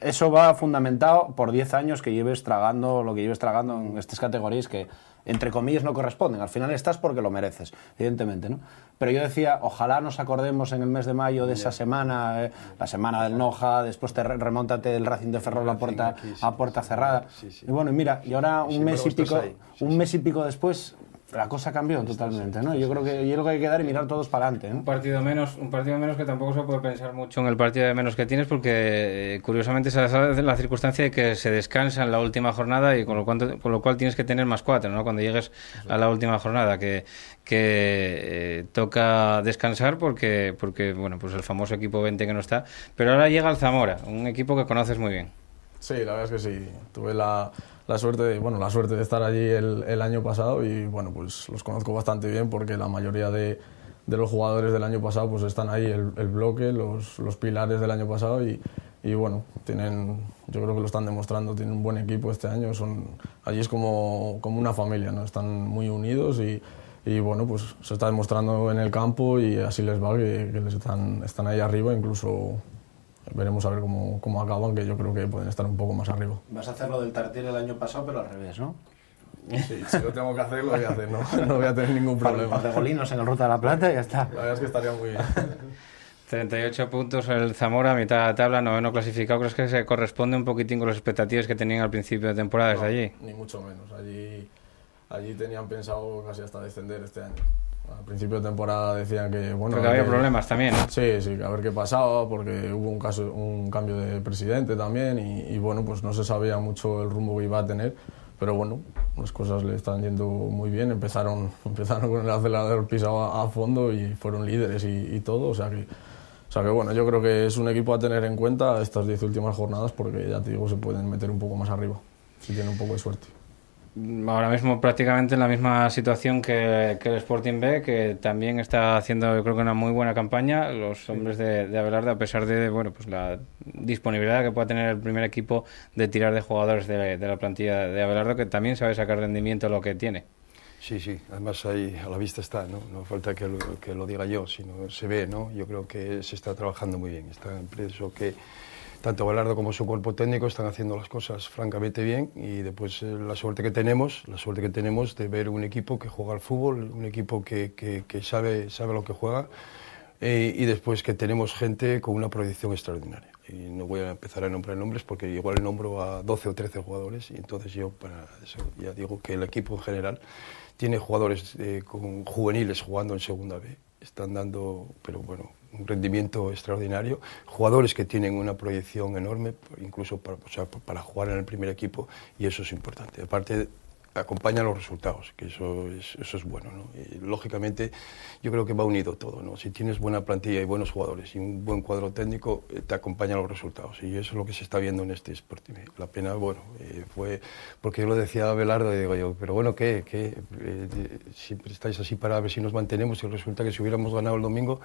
eso va fundamentado por 10 años que lleves tragando lo que lleves tragando en estas categorías que, entre comillas, no corresponden. Al final estás porque lo mereces, evidentemente, ¿no? Pero yo decía, ojalá nos acordemos en el mes de mayo de esa semana, la semana del Noja, después te remóntate el Racing de Ferrol a puerta cerrada. Y bueno, y mira, y ahora un mes y pico después, la cosa cambió totalmente, ¿no? Yo creo que es lo que hay que dar y mirar todos para adelante, ¿no? Un partido menos que tampoco se puede pensar mucho en el partido de menos que tienes porque curiosamente se da la circunstancia de que se descansa en la última jornada y con lo cual tienes que tener más 4, ¿no? Cuando llegues a la última jornada que toca descansar porque bueno, pues el famoso equipo 20 que no está, pero ahora llega el Zamora, un equipo que conoces muy bien. Sí, la verdad es que sí. Tuve la suerte de estar allí el año pasado y bueno, pues los conozco bastante bien porque la mayoría de los jugadores del año pasado pues están ahí, el bloque, los pilares del año pasado y bueno, yo creo que lo están demostrando, tienen un buen equipo este año, allí es como una familia, ¿no? Están muy unidos y bueno, pues se está demostrando en el campo y así les va que están ahí arriba, incluso veremos a ver cómo acaban, que yo creo que pueden estar un poco más arriba. Vas a hacer lo del Tartiere el año pasado, pero al revés, ¿no? Sí, si lo tengo que hacer, lo voy a hacer, no voy a tener ningún problema. Un par de golinos en el Ruta de la Plata y ya está. La verdad es que estaría muy bien. 38 puntos el Zamora, mitad de la tabla, noveno clasificado. ¿Crees que se corresponde un poquitín con las expectativas que tenían al principio de temporada desde allí? Ni mucho menos. Allí tenían pensado casi hasta descender este año. Al principio de temporada decían que... bueno, porque había problemas también, ¿no? Sí, a ver qué pasaba, porque hubo un cambio de presidente también y bueno, pues no se sabía mucho el rumbo que iba a tener, pero bueno, las cosas le están yendo muy bien. Empezaron con el acelerador pisado a fondo y fueron líderes y todo, o sea que bueno, yo creo que es un equipo a tener en cuenta estas 10 últimas jornadas porque ya te digo, se pueden meter un poco más arriba, si tienen un poco de suerte. Ahora mismo prácticamente en la misma situación que el Sporting B, que también está haciendo, yo creo que una muy buena campaña, los hombres de Abelardo, a pesar de bueno, pues la disponibilidad que pueda tener el primer equipo de tirar de jugadores de la plantilla de Abelardo, que también sabe sacar rendimiento lo que tiene. Sí, además ahí a la vista está, no falta que lo diga yo, sino se ve, ¿no? Yo creo que se está trabajando muy bien, está impreso que tanto Abelardo como su cuerpo técnico están haciendo las cosas francamente bien y después la suerte que tenemos de ver un equipo que juega al fútbol, un equipo que sabe lo que juega y después que tenemos gente con una proyección extraordinaria. Y no voy a empezar a nombrar nombres porque igual nombro a 12 o 13 jugadores y entonces yo para eso ya digo que el equipo en general tiene jugadores con juveniles jugando en segunda B, están dando, pero bueno, un rendimiento extraordinario, jugadores que tienen una proyección enorme, incluso para jugar en el primer equipo, y eso es importante. Aparte, acompañan los resultados, que eso es bueno, ¿no? Y, lógicamente, yo creo que va unido todo, ¿no? Si tienes buena plantilla y buenos jugadores y un buen cuadro técnico, te acompañan los resultados, y eso es lo que se está viendo en este Sporting. La pena, bueno, fue, porque yo lo decía a Abelardo, y digo yo, pero bueno, ¿qué? Siempre estáis así para ver si nos mantenemos, y resulta que si hubiéramos ganado el domingo,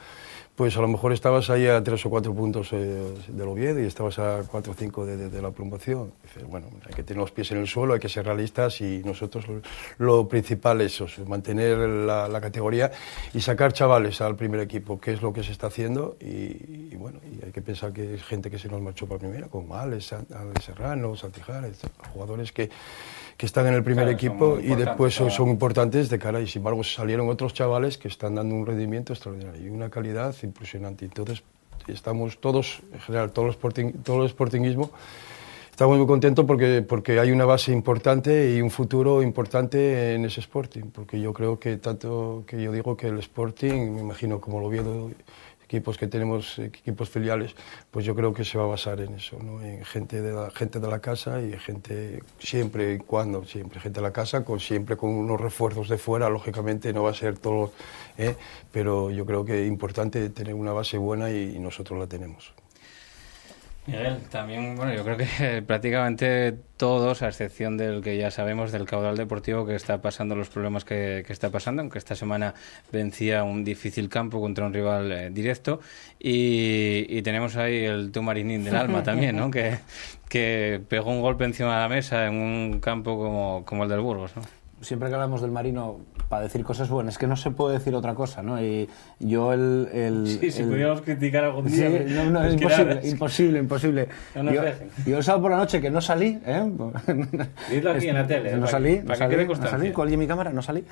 pues a lo mejor estabas ahí a 3 o 4 puntos del Oviedo y estabas a 4 o 5 de la promoción. Dices, bueno, hay que tener los pies en el suelo, hay que ser realistas y nosotros lo principal es eso, mantener la categoría y sacar chavales al primer equipo, que es lo que se está haciendo y bueno, y hay que pensar que es gente que se nos marchó para primera, como Alex Serrano, Santijares, jugadores que están en el primer equipo y después son importantes de cara y sin embargo salieron otros chavales que están dando un rendimiento extraordinario y una calidad impresionante. Entonces estamos todos, en general, todo el sportingismo, estamos muy contentos porque hay una base importante y un futuro importante en ese Sporting, porque yo creo que tanto que yo digo que el Sporting, me imagino como lo Oviedo, equipos que tenemos, equipos filiales, pues yo creo que se va a basar en eso, ¿no? En gente de la casa y gente siempre gente de la casa, siempre con unos refuerzos de fuera, lógicamente no va a ser todo, pero yo creo que es importante tener una base buena y nosotros la tenemos. Miguel, también, bueno, yo creo que prácticamente todos, a excepción del que ya sabemos, del Caudal Deportivo, que está pasando los problemas que está pasando, aunque esta semana vencía un difícil campo contra un rival directo, y tenemos ahí el Tumarinín del Alma también, ¿no? que pegó un golpe encima de la mesa en un campo como el del Burgos, ¿no? Siempre que hablamos del Marino, para decir cosas buenas, es que no se puede decir otra cosa, ¿no? Y yo si pudiéramos criticar algún día... Sí, no, es imposible. No nos dejen. Yo el sábado por la noche que no salí, Dilo aquí en la tele. No salí, colgué mi cámara, no salí.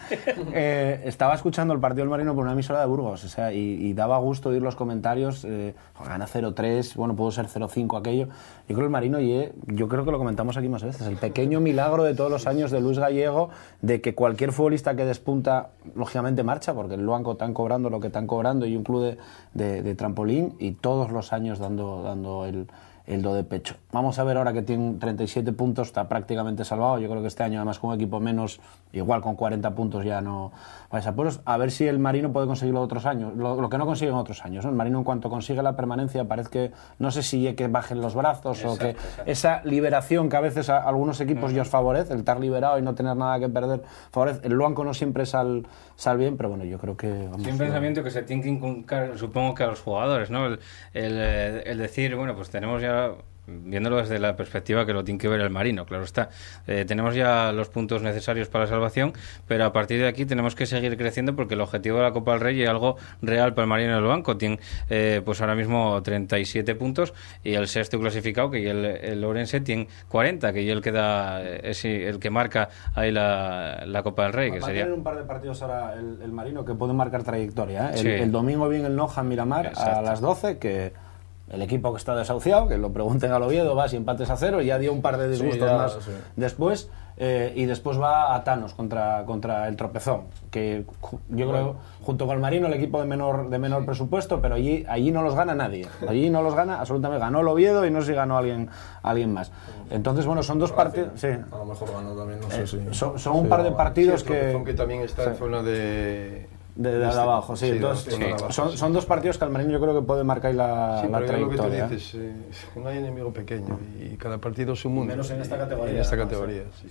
Estaba escuchando el partido del Marino por una emisora de Burgos, o sea, y daba gusto oír los comentarios, gana 0-3, bueno, pudo ser 0-5 aquello. Yo creo el Marino, yo creo que lo comentamos aquí más veces, el pequeño milagro de todos los años de Luis Gallego, de que cualquier futbolista que despunte despunta, lógicamente marcha, porque el Luanco están cobrando lo que están cobrando y un club de trampolín, y todos los años dando el do de pecho. Vamos a ver ahora que tiene 37 puntos, está prácticamente salvado. Yo creo que este año, además, con un equipo menos, igual con 40 puntos ya no vais a apuros. A ver si el Marino puede conseguirlo otros años, lo que no consigue en otros años, ¿no? El Marino, en cuanto consigue la permanencia, parece que, no sé si es que bajen los brazos, exacto, o que exacto, esa liberación que a veces a algunos equipos ya os favorece, el estar liberado y no tener nada que perder, favorece. El Luanco no siempre sal bien, pero bueno, yo creo que... Vamos, sí, un pensamiento que se tiene que inculcar, supongo que a los jugadores, ¿no? El decir, bueno, pues tenemos ya, viéndolo desde la perspectiva que lo tiene que ver el Marino, claro está, tenemos ya los puntos necesarios para la salvación, pero a partir de aquí tenemos que seguir creciendo, porque el objetivo de la Copa del Rey es algo real para el Marino del Banco. Tiene pues ahora mismo 37 puntos, y el sexto clasificado, que el Ourense, tiene 40, que el que da el que marca ahí la Copa del Rey, que va sería... a tener un par de partidos ahora el Marino que pueden marcar trayectoria, ¿eh? Sí. El domingo viene el Noja Miramar, exacto, a las 12, que el equipo que está desahuciado, que lo pregunten al Oviedo, va si empates a 0, ya dio un par de disgustos más después, y después va a Thanos contra el Tropezón, que yo creo, junto con el Marino, el equipo de menor presupuesto, pero allí no los gana nadie, allí no los gana absolutamente. Ganó el Oviedo y no sé si ganó alguien más. Entonces, bueno, son dos partidos... Sí. A lo mejor ganó también, no sé si... Son un par de partidos que también está en zona de abajo, sí. Entonces, son dos partidos que el Marino yo creo que puede marcar la trayectoria. Lo que tú dices, no hay enemigo pequeño y cada partido es un mundo. Menos en esta categoría. En esta categoría, sí.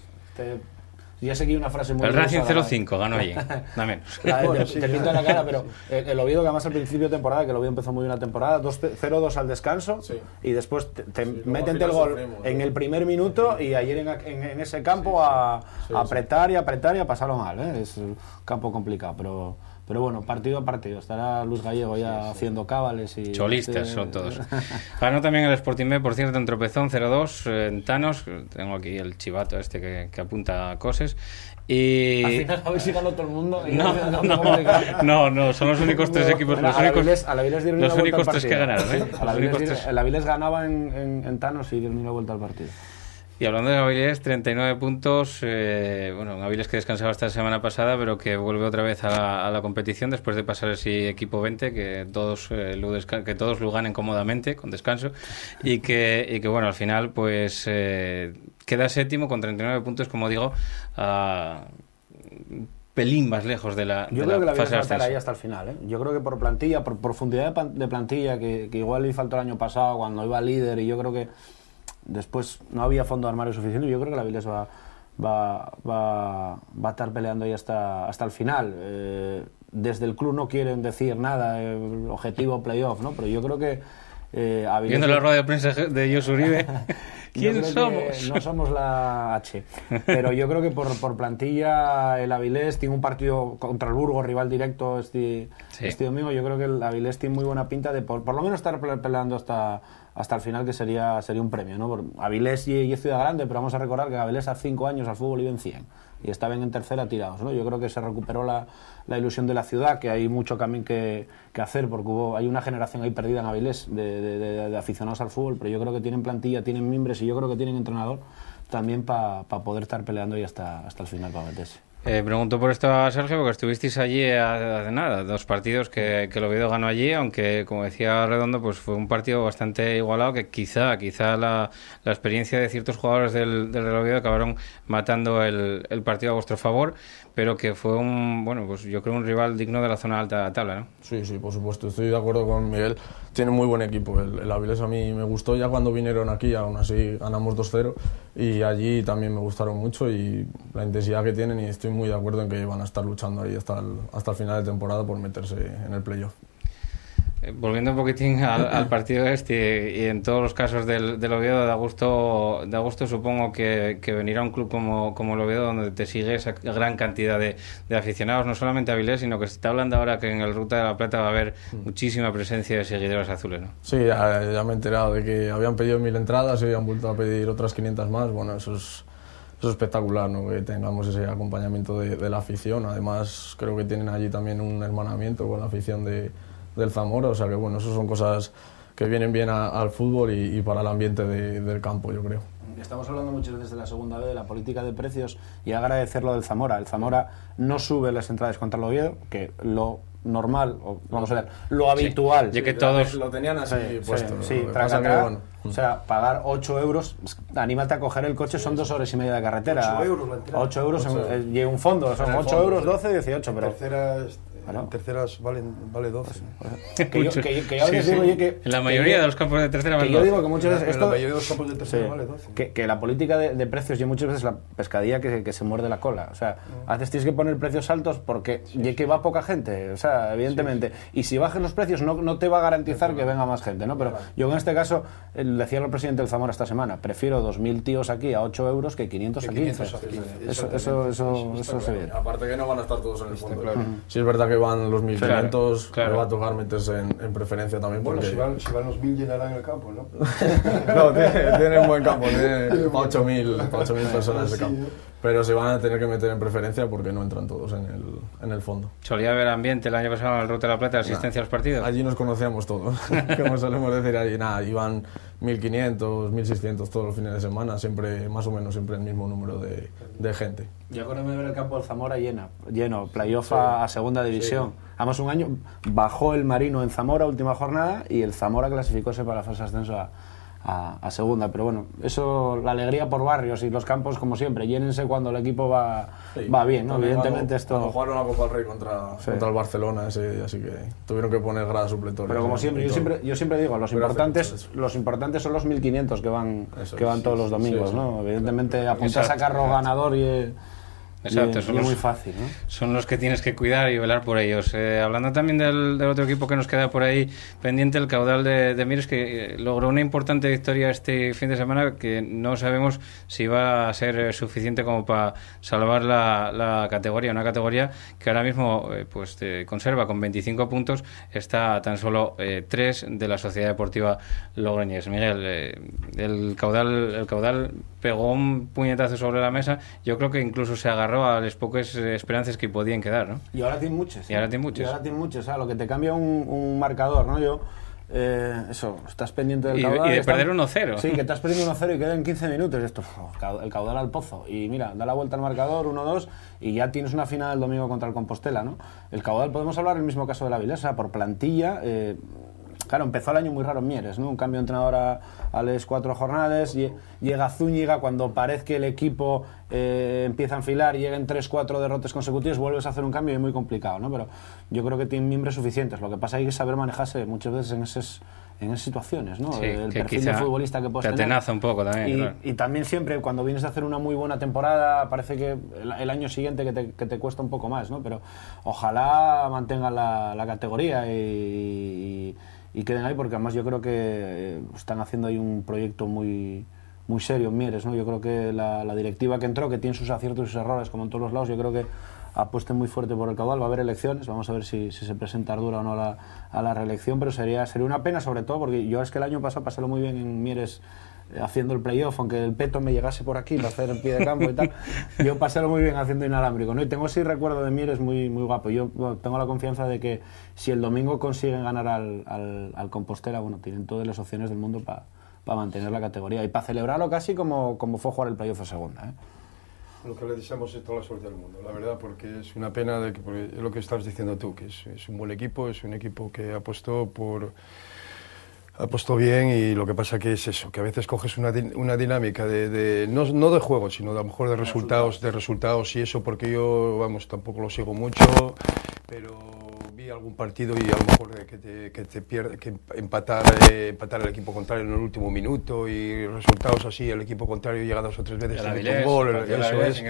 Ya sé que hay una frase muy... El Racing 0-5 ganó allí, no menos. Te pinta la cara, pero el Oviedo, que además al principio de temporada, que el Oviedo empezó muy bien la temporada, 0-2 al descanso, sí, y después te meten el gol en el primer minuto, y ayer en ese campo a apretar y apretar y a pasarlo mal, ¿eh? Es un campo complicado, pero bueno, partido a partido. Estará Luis Gallego ya haciendo cábales y... Cholistas son todos. Ganó también el Sporting B, por cierto, en Tropezón 0-2 en Thanos. Tengo aquí el chivato este que apunta cosas. Y... Al final, a ver si ganó todo el mundo. No, son los únicos tres equipos. Los únicos tres que ganaron, ¿eh? El Avilés ganaba en Thanos y dio una vuelta al partido. Y hablando de Avilés, 39 puntos, un Avilés que descansaba esta semana pasada, pero que vuelve otra vez a la competición después de pasar ese equipo 20, que todos lo ganen cómodamente, con descanso, y que bueno, al final pues queda séptimo con 39 puntos, como digo, pelín más lejos de la Yo creo que la fase de va a estar ascenso. ahí hasta el final, ¿eh? Yo creo que por plantilla, por profundidad de plantilla, que igual le faltó el año pasado cuando iba líder, y yo creo que después no había fondo de armario suficiente. Yo creo que la Avilés va a estar peleando ahí hasta el final. Desde el club no quieren decir nada, objetivo playoff, ¿no? Pero yo creo que Avilés... Viendo la rueda de prensa de Josu Uribe, ¿quién somos? No somos la H. Pero yo creo que por plantilla el Avilés tiene un partido contra el Burgos, rival directo este domingo. Yo creo que el Avilés tiene muy buena pinta de por lo menos estar peleando hasta el final, que sería un premio, ¿no? Avilés y es ciudad grande, pero vamos a recordar que Avilés hace 5 años al fútbol iba en 100 y estaban en tercera tirados, ¿no? Yo creo que se recuperó la ilusión de la ciudad, que hay mucho camino que hacer, porque hay una generación ahí perdida en Avilés de aficionados al fútbol, pero yo creo que tienen plantilla, tienen miembros y yo creo que tienen entrenador también para poder estar peleando ahí hasta el final para meterse. Pregunto por esto a Sergio, porque estuvisteis allí hace nada, 2 partidos que el Oviedo ganó allí, aunque, como decía Redondo, pues fue un partido bastante igualado, que quizá la experiencia de ciertos jugadores del Real Oviedo acabaron matando el partido a vuestro favor, pero que fue pues yo creo un rival digno de la zona alta de la tabla, ¿no? Sí, por supuesto, estoy de acuerdo con Miguel. Tiene muy buen equipo. El Avilés a mí me gustó ya cuando vinieron aquí, aún así ganamos 2-0, y allí también me gustaron mucho, y la intensidad que tienen, y estoy muy de acuerdo en que van a estar luchando ahí hasta el final de temporada por meterse en el playoff. Volviendo un poquitín al partido y en todos los casos del Oviedo, da gusto supongo que venir a un club como el Oviedo, donde te sigue esa gran cantidad de aficionados, no solamente a Avilés, sino que se está hablando ahora que en el Ruta de la Plata va a haber muchísima presencia de seguidores azules, ¿no? Sí, ya me he enterado de que habían pedido 1000 entradas y habían vuelto a pedir otras 500 más. Bueno, eso es espectacular, ¿no? Que tengamos ese acompañamiento de la afición. Además, creo que tienen allí también un hermanamiento con la afición del Zamora, o sea que bueno, eso son cosas que vienen bien al fútbol y para el ambiente del campo, yo creo. Estamos hablando muchas veces de la segunda vez, de la política de precios, y agradecer lo del Zamora. El Zamora no sube las entradas contra el Oviedo, que lo normal, o vamos a ver, lo habitual. Ya que todos lo tenían así puesto. Sí, o sea, pagar 8 euros, anímate a coger el coche, son 2 horas y media de carretera. 8 euros la entrada. 8 euros y un fondo, son 8 euros, 12, 18, pero... En terceras vale 12. Que yo a veces digo, oye, que... En la mayoría de los campos de tercera vale 12. Yo digo que muchas veces En la mayoría de los campos de tercera vale 12. Que la política de precios, y muchas veces la pescadilla que se muerde la cola. O sea, a veces tienes que poner precios altos porque ya que va poca gente, o sea, evidentemente. Y si bajan los precios no te va a garantizar que venga más gente, ¿no? Pero yo en este caso, decía el presidente del Zamora esta semana, prefiero 2.000 tíos aquí a 8 euros que 500 a 15. Eso se ve. Aparte que no van a estar todos en el fondo. Sí, es verdad que van los 1.500, le va a tocar meterse en preferencia también. Bueno, porque... si van los 1.000 llenarán el campo, ¿no? No, tiene un buen campo, tiene 8.000 personas de campo. Pero se van a tener que meter en preferencia porque no entran todos en el fondo. Solía haber ambiente el año pasado en el Ruta de la Plata, asistencia a los partidos. Allí nos conocíamos todos, como solemos decir allí. Nada, iban 1.500, 1.600 todos los fines de semana, siempre más o menos siempre el mismo número de gente. Yo acuérdame de ver el campo del Zamora lleno, playoff a segunda división. Además, un año bajó el Marino en Zamora, última jornada, y el Zamora clasificóse para la fase de ascenso a segunda. Pero bueno, eso, la alegría por barrios y los campos, como siempre, llénense cuando el equipo va bien, ¿no? Evidentemente cuando jugaron la Copa del Rey contra el Barcelona ese día, así que tuvieron que poner grada supletoria. Pero como siempre, yo siempre digo, los importantes son los 1.500 que van todos los domingos, ¿no? Evidentemente apuntarse a carro ganador y... Exacto, son muy fácil, ¿no? Son los que tienes que cuidar y velar por ellos. Hablando también del otro equipo que nos queda por ahí pendiente, el Caudal de Mieres, que logró una importante victoria este fin de semana, que no sabemos si va a ser suficiente como para salvar la categoría, una categoría que ahora mismo pues conserva con 25 puntos, está a tan solo 3 de la Sociedad Deportiva Logroñés. Miguel, el Caudal pegó un puñetazo sobre la mesa, yo creo que incluso se agarró a las pocas esperanzas que podían quedar, ¿no? Y ahora tiene muchas. Y ahora tiene muchas. O sea, lo que te cambia un marcador, ¿no? Estás pendiente del Caudal. Y de perder 1-0. Sí, que estás perdiendo 1-0 y quedan 15 minutos. Esto, el Caudal al pozo. Y mira, da la vuelta al marcador, 1-2, y ya tienes una final el domingo contra el Compostela, ¿no? El Caudal, podemos hablar del mismo caso de la Vilesa, por plantilla. Claro, empezó el año muy raro en Mieres, ¿no? Un cambio de entrenador a las 4 jornadas, llega Zúñiga, cuando parece que el equipo empieza a enfilar, llegan 3-4 derrotas consecutivas, vuelves a hacer un cambio y es muy complicado, ¿no? Pero yo creo que tienen miembros suficientes. Lo que pasa es que hay que saber manejarse muchas veces en esas situaciones, ¿no? Sí, el que perfil de futbolista que puedes tener. Te atenaza un poco también. Claro. Y también siempre, cuando vienes a hacer una muy buena temporada, parece que el año siguiente que te cuesta un poco más, ¿no? Pero ojalá mantengan la categoría y queden ahí, porque además yo creo que están haciendo ahí un proyecto muy serio en Mieres, ¿no? Yo creo que la directiva que entró, que tiene sus aciertos y sus errores como en todos los lados, yo creo que apueste muy fuerte por el Caudal. Va a haber elecciones, vamos a ver si se presenta Ardura o no a la reelección, pero sería una pena, sobre todo porque yo es que el año pasado pasé muy bien en Mieres haciendo el playoff, aunque el peto me llegase por aquí para hacer el pie de campo y tal, yo pasé muy bien haciendo inalámbrico, ¿no? Y tengo ese recuerdo de Mieres muy guapo. Yo tengo la confianza de que si el domingo consiguen ganar al Compostela, bueno, tienen todas las opciones del mundo para mantener la categoría y para celebrarlo casi como fue jugar el playoff a segunda, ¿eh? Lo que le deseamos es toda la suerte del mundo, la verdad, porque es una pena porque es lo que estabas diciendo tú, que es un buen equipo, es un equipo que apostó bien, y lo que pasa que es eso, que a veces coges una dinámica no de juego, sino a lo mejor de resultados y eso, porque yo, vamos, tampoco lo sigo mucho, pero vi algún partido y a lo mejor que empatar el equipo contrario en el último minuto y resultados así, el equipo contrario llega 2 o 3 veces sin un gol, eso es.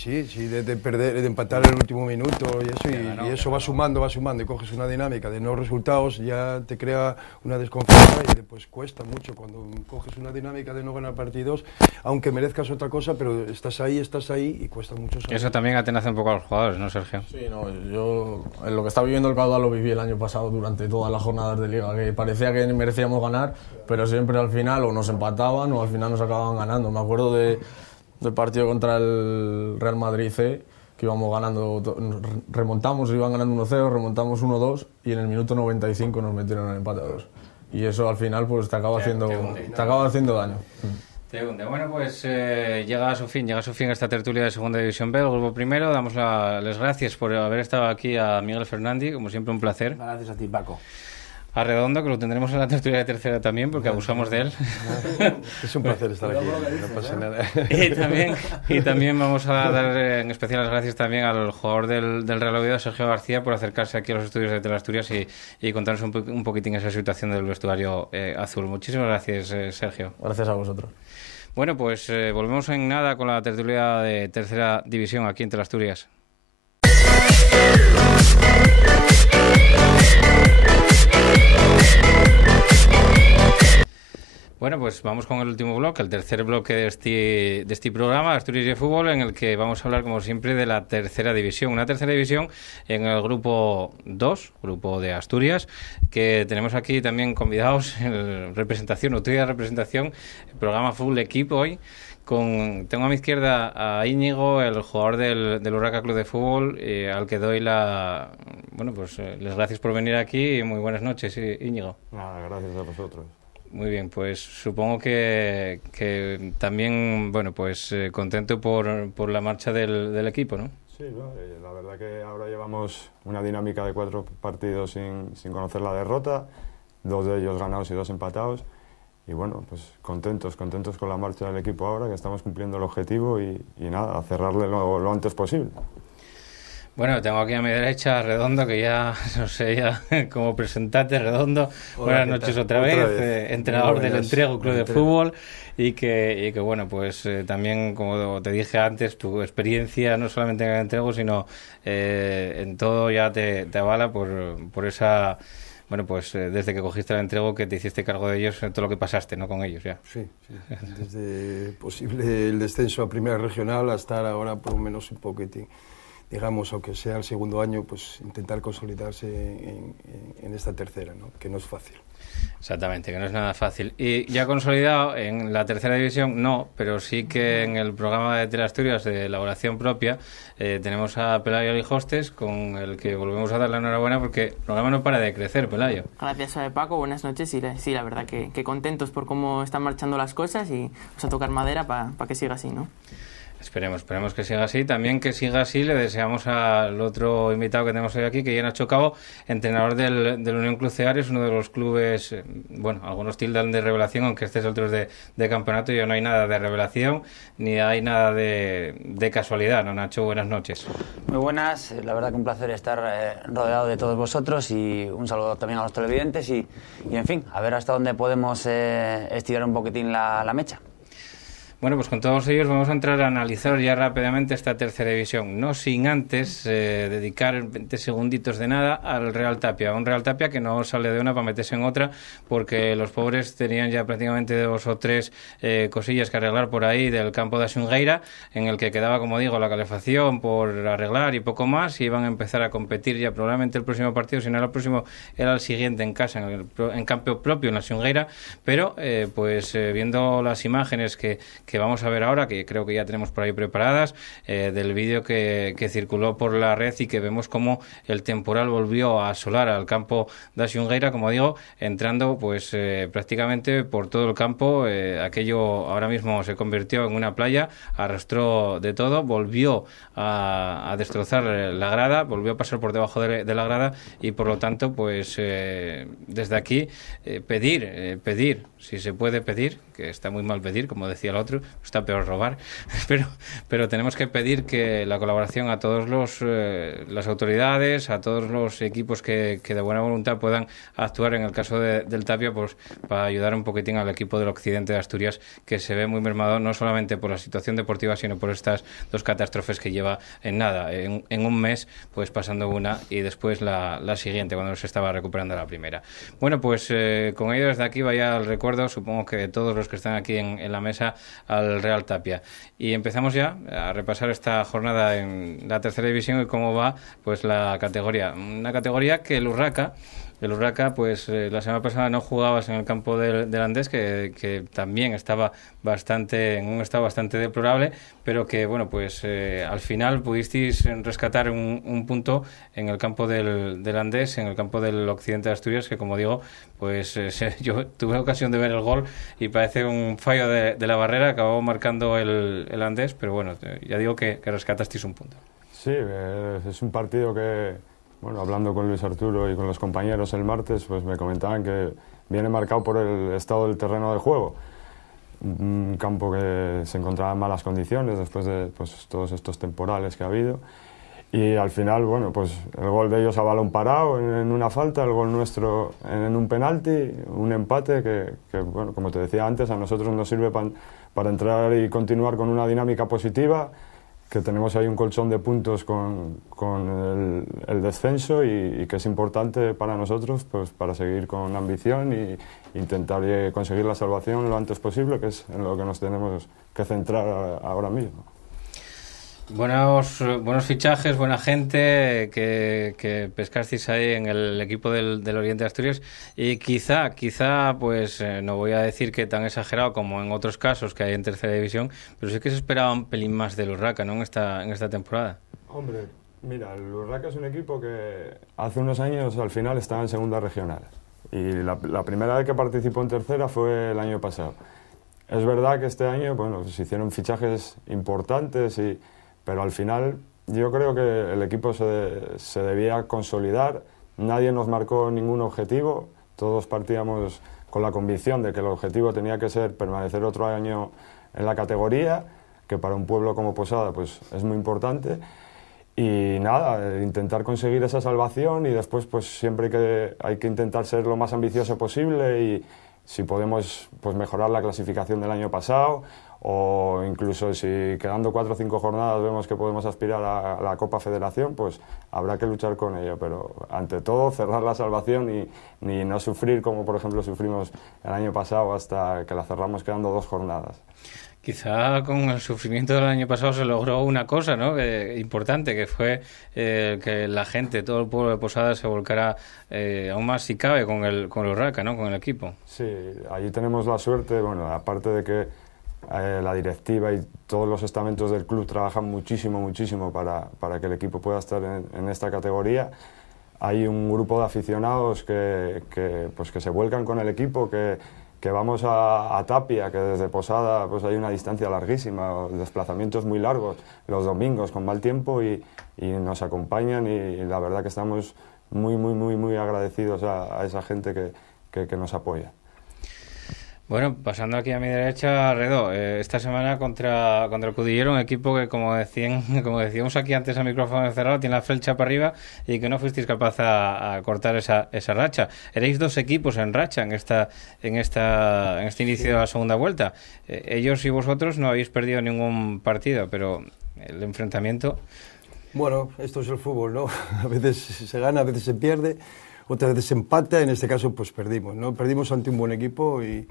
Sí, de empatar en el último minuto y eso va sumando y coges una dinámica de no resultados, ya te crea una desconfianza y después cuesta mucho cuando coges una dinámica de no ganar partidos, aunque merezcas otra cosa, pero estás ahí y cuesta mucho salir. Eso también atenaza un poco a los jugadores, ¿no, Sergio? Sí, no, yo en lo que está viviendo el Caudal lo viví el año pasado durante todas las jornadas de Liga, que parecía que merecíamos ganar, pero siempre al final o nos empataban o al final nos acababan ganando. Me acuerdo del partido contra el Real Madrid C, que íbamos ganando, remontamos, iban ganando 1-0, remontamos 1-2 y en el minuto 95 nos metieron el empate a 2. Y eso al final pues te acaba haciendo daño. Segunda. Bueno, pues llega a su fin esta tertulia de Segunda División B, el grupo primero. Damos las gracias por haber estado aquí a Miguel Fernández, como siempre un placer. Gracias a ti, Paco. A Redondo, que lo tendremos en la tertulia de tercera también, porque abusamos de él. Es un placer estar aquí, no pasa nada. Y también vamos a dar en especial las gracias también al jugador del Real Oviedo, Sergio García, por acercarse aquí a los estudios de Teleasturias y contarnos un poquitín esa situación del vestuario azul. Muchísimas gracias, Sergio. Gracias a vosotros. Bueno, pues volvemos en nada con la tertulia de tercera división aquí en Teleasturias. Bueno, pues vamos con el último bloque, el tercer bloque de este programa, Asturias de Fútbol, en el que vamos a hablar, como siempre, de la tercera división. Una tercera división en el grupo 2, grupo de Asturias, que tenemos aquí también convidados en representación, nutria representación, el programa Full Equipo hoy. Tengo a mi izquierda a Íñigo, el jugador del Urraca Club de Fútbol, al que doy las gracias por venir aquí y muy buenas noches, Íñigo. Nada, gracias a vosotros. Muy bien, pues supongo que también, bueno, pues contento por la marcha del equipo, ¿no? Sí, ¿no? La verdad que ahora llevamos una dinámica de 4 partidos sin conocer la derrota, 2 de ellos ganados y 2 empatados. Y bueno, pues contentos con la marcha del equipo ahora, que estamos cumpliendo el objetivo y nada, a cerrarle lo antes posible. Bueno, tengo aquí a mi derecha a Redondo, que ya, no sé, ya como presentante, Redondo. Hola, buenas noches otra vez. Entrenador del Entrego Club de Fútbol y que bueno, pues también, como te dije antes, tu experiencia no solamente en el Entrego, sino en todo ya te avala por esa... Bueno, pues desde que cogiste el Entrego, que te hiciste cargo de ellos, todo lo que pasaste, ¿no? Con ellos ya. Sí. Desde posible el descenso a Primera Regional hasta ahora por lo menos un poquitín. Digamos, aunque sea el segundo año, pues intentar consolidarse en esta tercera, ¿no? Que no es fácil. Exactamente, que no es nada fácil. Y ya consolidado en la tercera división, no, pero sí que en el programa de Teleasturias de elaboración propia tenemos a Pelayo Lijostes, con el que volvemos a dar la enhorabuena porque el programa no para de crecer, Pelayo. Gracias, Paco, buenas noches. Sí, la verdad que contentos por cómo están marchando las cosas y vamos a tocar madera para que siga así, ¿no? Esperemos que siga así. También que siga así le deseamos al otro invitado que tenemos hoy aquí, que es Nacho Cabo, entrenador del Unión Club Ceares, uno de los clubes, bueno, algunos tildan de revelación, aunque este es otro de campeonato, y no hay nada de revelación, ni hay nada de casualidad, ¿no, Nacho? Buenas noches. Muy buenas, la verdad que un placer estar rodeado de todos vosotros y un saludo también a los televidentes y en fin, a ver hasta dónde podemos estirar un poquitín la mecha. Bueno, pues con todos ellos vamos a entrar a analizar ya rápidamente esta tercera división, no sin antes dedicar 20 segunditos de nada al Real Tapia, un Real Tapia que no sale de una para meterse en otra, porque los pobres tenían ya prácticamente 2 o 3 cosillas que arreglar por ahí del campo de Asungueira, en el que quedaba, como digo, la calefacción por arreglar y poco más, y iban a empezar a competir ya probablemente el próximo partido, si no era el próximo, era el siguiente en casa, en campo propio en la Asungueira, pero viendo las imágenes que vamos a ver ahora, que creo que ya tenemos por ahí preparadas, del vídeo que circuló por la red y que vemos cómo el temporal volvió a asolar al campo de Asungueira, como digo, entrando pues prácticamente por todo el campo. Aquello ahora mismo se convirtió en una playa, arrastró de todo, volvió a destrozar la grada, volvió a pasar por debajo de la grada y por lo tanto pues desde aquí pedir, si se puede pedir, que está muy mal pedir, como decía el otro, está peor robar, pero tenemos que pedir que la colaboración a todos las autoridades, a todos los equipos que de buena voluntad puedan actuar en el caso del Tapia, pues para ayudar un poquitín al equipo del occidente de Asturias, que se ve muy mermado no solamente por la situación deportiva, sino por estas 2 catástrofes que lleva en nada, en un mes, pues pasando una y después la siguiente, cuando se estaba recuperando la primera. Bueno, pues con ello desde aquí vaya el recuerdo, supongo que de todos los que están aquí en la mesa, al Real Tapia. Y empezamos ya a repasar esta jornada en la tercera división y cómo va pues la categoría. Una categoría que el Urraca el Urraca, pues la semana pasada no jugabas en el campo del Andés, que también estaba en un estado bastante deplorable, pero que, bueno, pues al final pudisteis rescatar un punto en el campo del Andés, en el campo del occidente de Asturias, que, como digo, pues yo tuve ocasión de ver el gol y parece un fallo de la barrera, acabó marcando el Andés, pero bueno, ya digo que rescatasteis un punto. Sí, es un partido que, bueno, hablando con Luis Arturo y con los compañeros el martes, pues me comentaban que viene marcado por el estado del terreno de juego. Un campo que se encontraba en malas condiciones después de pues, todos estos temporales que ha habido. Y al final, bueno, pues el gol de ellos a balón parado en una falta, el gol nuestro en un penalti, un empate que, bueno, como te decía antes, a nosotros nos sirve para entrar y continuar con una dinámica positiva, que tenemos ahí un colchón de puntos con el descenso y que es importante para nosotros pues, para seguir con ambición y intentar conseguir la salvación lo antes posible, que es en lo que nos tenemos que centrar ahora mismo. Buenos fichajes, buena gente que pescasteis ahí en el equipo del Oriente de Asturias y quizá pues no voy a decir que tan exagerado como en otros casos que hay en tercera división, pero sí que se esperaba un pelín más del Urraca, ¿no? en esta temporada. Hombre, mira, el Urraca es un equipo que hace unos años al final estaba en segunda regional y la primera vez que participó en tercera fue el año pasado. Es verdad que este año, bueno, se hicieron fichajes importantes pero al final yo creo que el equipo se debía consolidar, nadie nos marcó ningún objetivo, todos partíamos con la convicción de que el objetivo tenía que ser permanecer otro año en la categoría, que para un pueblo como Posada pues, es muy importante, y nada, intentar conseguir esa salvación y después pues siempre hay que intentar ser lo más ambicioso posible y si podemos pues, mejorar la clasificación del año pasado, o incluso si quedando 4 o 5 jornadas vemos que podemos aspirar a la Copa Federación, pues habrá que luchar con ello, pero ante todo cerrar la salvación y no sufrir como por ejemplo sufrimos el año pasado hasta que la cerramos quedando 2 jornadas. Quizá con el sufrimiento del año pasado se logró una cosa, ¿no? Importante, que fue que la gente, todo el pueblo de Posada se volcara aún más si cabe con el Urraca, ¿no? Con el equipo. Sí, allí tenemos la suerte, bueno, aparte de que la directiva y todos los estamentos del club trabajan muchísimo para que el equipo pueda estar en esta categoría. Hay un grupo de aficionados que se vuelcan con el equipo, que vamos a Tapia, que desde Posada pues hay una distancia larguísima, desplazamientos muy largos, los domingos con mal tiempo y nos acompañan y la verdad que estamos muy agradecidos a esa gente que nos apoya. Bueno, pasando aquí a mi derecha, Redó, esta semana contra el Cudillero, un equipo que, como decíamos aquí antes a micrófono cerrado, tiene la flecha para arriba y que no fuisteis capaz a cortar esa racha. Erais 2 equipos en racha en este inicio de la segunda vuelta. Ellos y vosotros no habéis perdido ningún partido, pero el enfrentamiento... Bueno, esto es el fútbol, ¿no? A veces se gana, a veces se pierde, otras veces se empata, en este caso pues perdimos, ¿no? Perdimos ante un buen equipo y...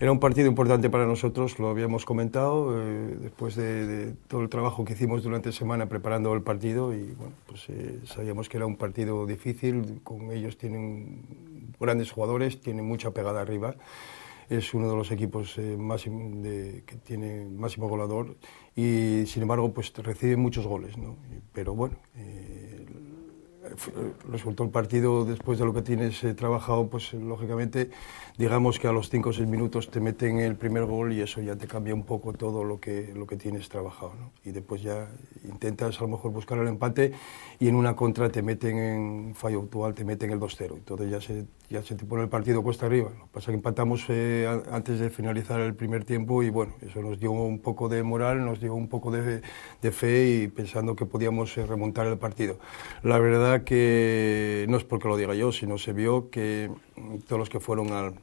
Era un partido importante para nosotros, lo habíamos comentado, después de todo el trabajo que hicimos durante la semana preparando el partido y bueno, pues sabíamos que era un partido difícil, con ellos tienen grandes jugadores, tienen mucha pegada arriba, es uno de los equipos que tiene máximo goleador y sin embargo pues recibe muchos goles, ¿no? Pero bueno, resultó el partido después de lo que tienes trabajado, pues lógicamente digamos que a los 5 o 6 minutos te meten el primer gol y eso ya te cambia un poco todo lo que tienes trabajado, ¿no? Y después ya intentas a lo mejor buscar el empate y en una contra te meten en fallo actual, te meten el 2-0, entonces ya se te pone el partido cuesta arriba. Lo que pasa es que empatamos antes de finalizar el primer tiempo y bueno, eso nos dio un poco de moral, nos dio un poco de fe y pensando que podíamos remontar el partido. La verdad que no es porque lo diga yo, sino se vio que todos los que fueron al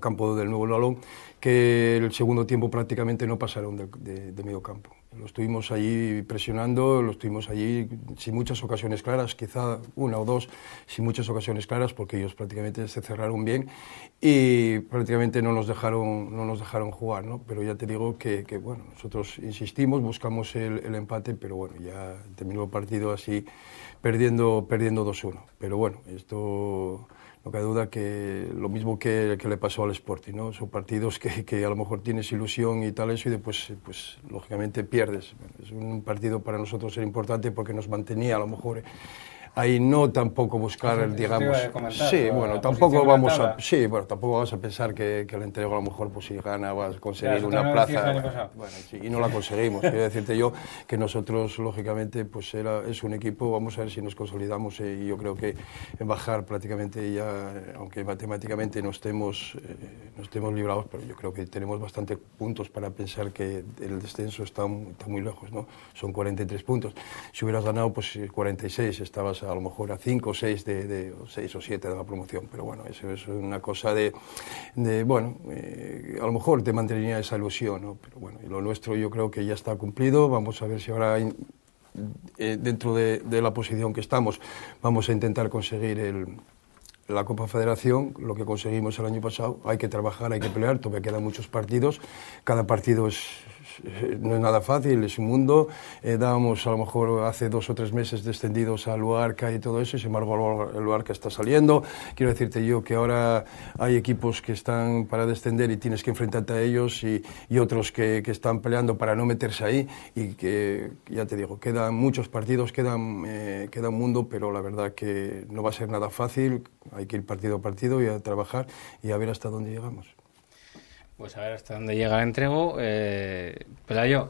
campo del Nuevo Lalón, que el segundo tiempo prácticamente no pasaron de medio campo. Lo estuvimos allí presionando, lo estuvimos allí sin muchas ocasiones claras, quizá 1 o 2, sin muchas ocasiones claras, porque ellos prácticamente se cerraron bien y prácticamente no nos dejaron jugar, ¿no? Pero ya te digo que bueno, nosotros insistimos, buscamos el empate, pero bueno, ya terminó el partido así, perdiendo 2-1. Pero bueno, esto no cabe duda que lo mismo que le pasó al Sporting, ¿no? Son partidos que a lo mejor tienes ilusión y tal eso y después pues lógicamente pierdes. Es un partido para nosotros era importante porque nos mantenía a lo mejor ahí no tampoco buscar, digamos, sí, bueno, tampoco vamos a pensar que el entrego a lo mejor pues si gana vas a conseguir una plaza, bueno, sí, y no la conseguimos. Quiero decirte yo que nosotros lógicamente pues es un equipo, vamos a ver si nos consolidamos y yo creo que en bajar prácticamente ya, aunque matemáticamente no estemos librados, pero yo creo que tenemos bastantes puntos para pensar que el descenso está muy lejos, ¿no? Son 43 puntos. Si hubieras ganado pues 46, estabas a lo mejor a 5 o 6 6 o 7 de la promoción, pero bueno, eso es una cosa bueno, a lo mejor te mantendría esa ilusión, ¿no? Pero bueno, y lo nuestro yo creo que ya está cumplido, vamos a ver si ahora dentro de la posición que estamos vamos a intentar conseguir la Copa Federación, lo que conseguimos el año pasado. Hay que trabajar, hay que pelear, todavía quedan muchos partidos, cada partido no es nada fácil, es un mundo. Dábamos a lo mejor hace 2 o 3 meses descendidos a Luarca y todo eso, y sin embargo el Luarca está saliendo. Quiero decirte yo que ahora hay equipos que están para descender y tienes que enfrentarte a ellos y otros que están peleando para no meterse ahí y que, ya te digo, quedan muchos partidos, queda un mundo, pero la verdad que no va a ser nada fácil. Hay que ir partido a partido y a trabajar y a ver hasta dónde llegamos. Pues a ver hasta dónde llega el entrego. Pelayo,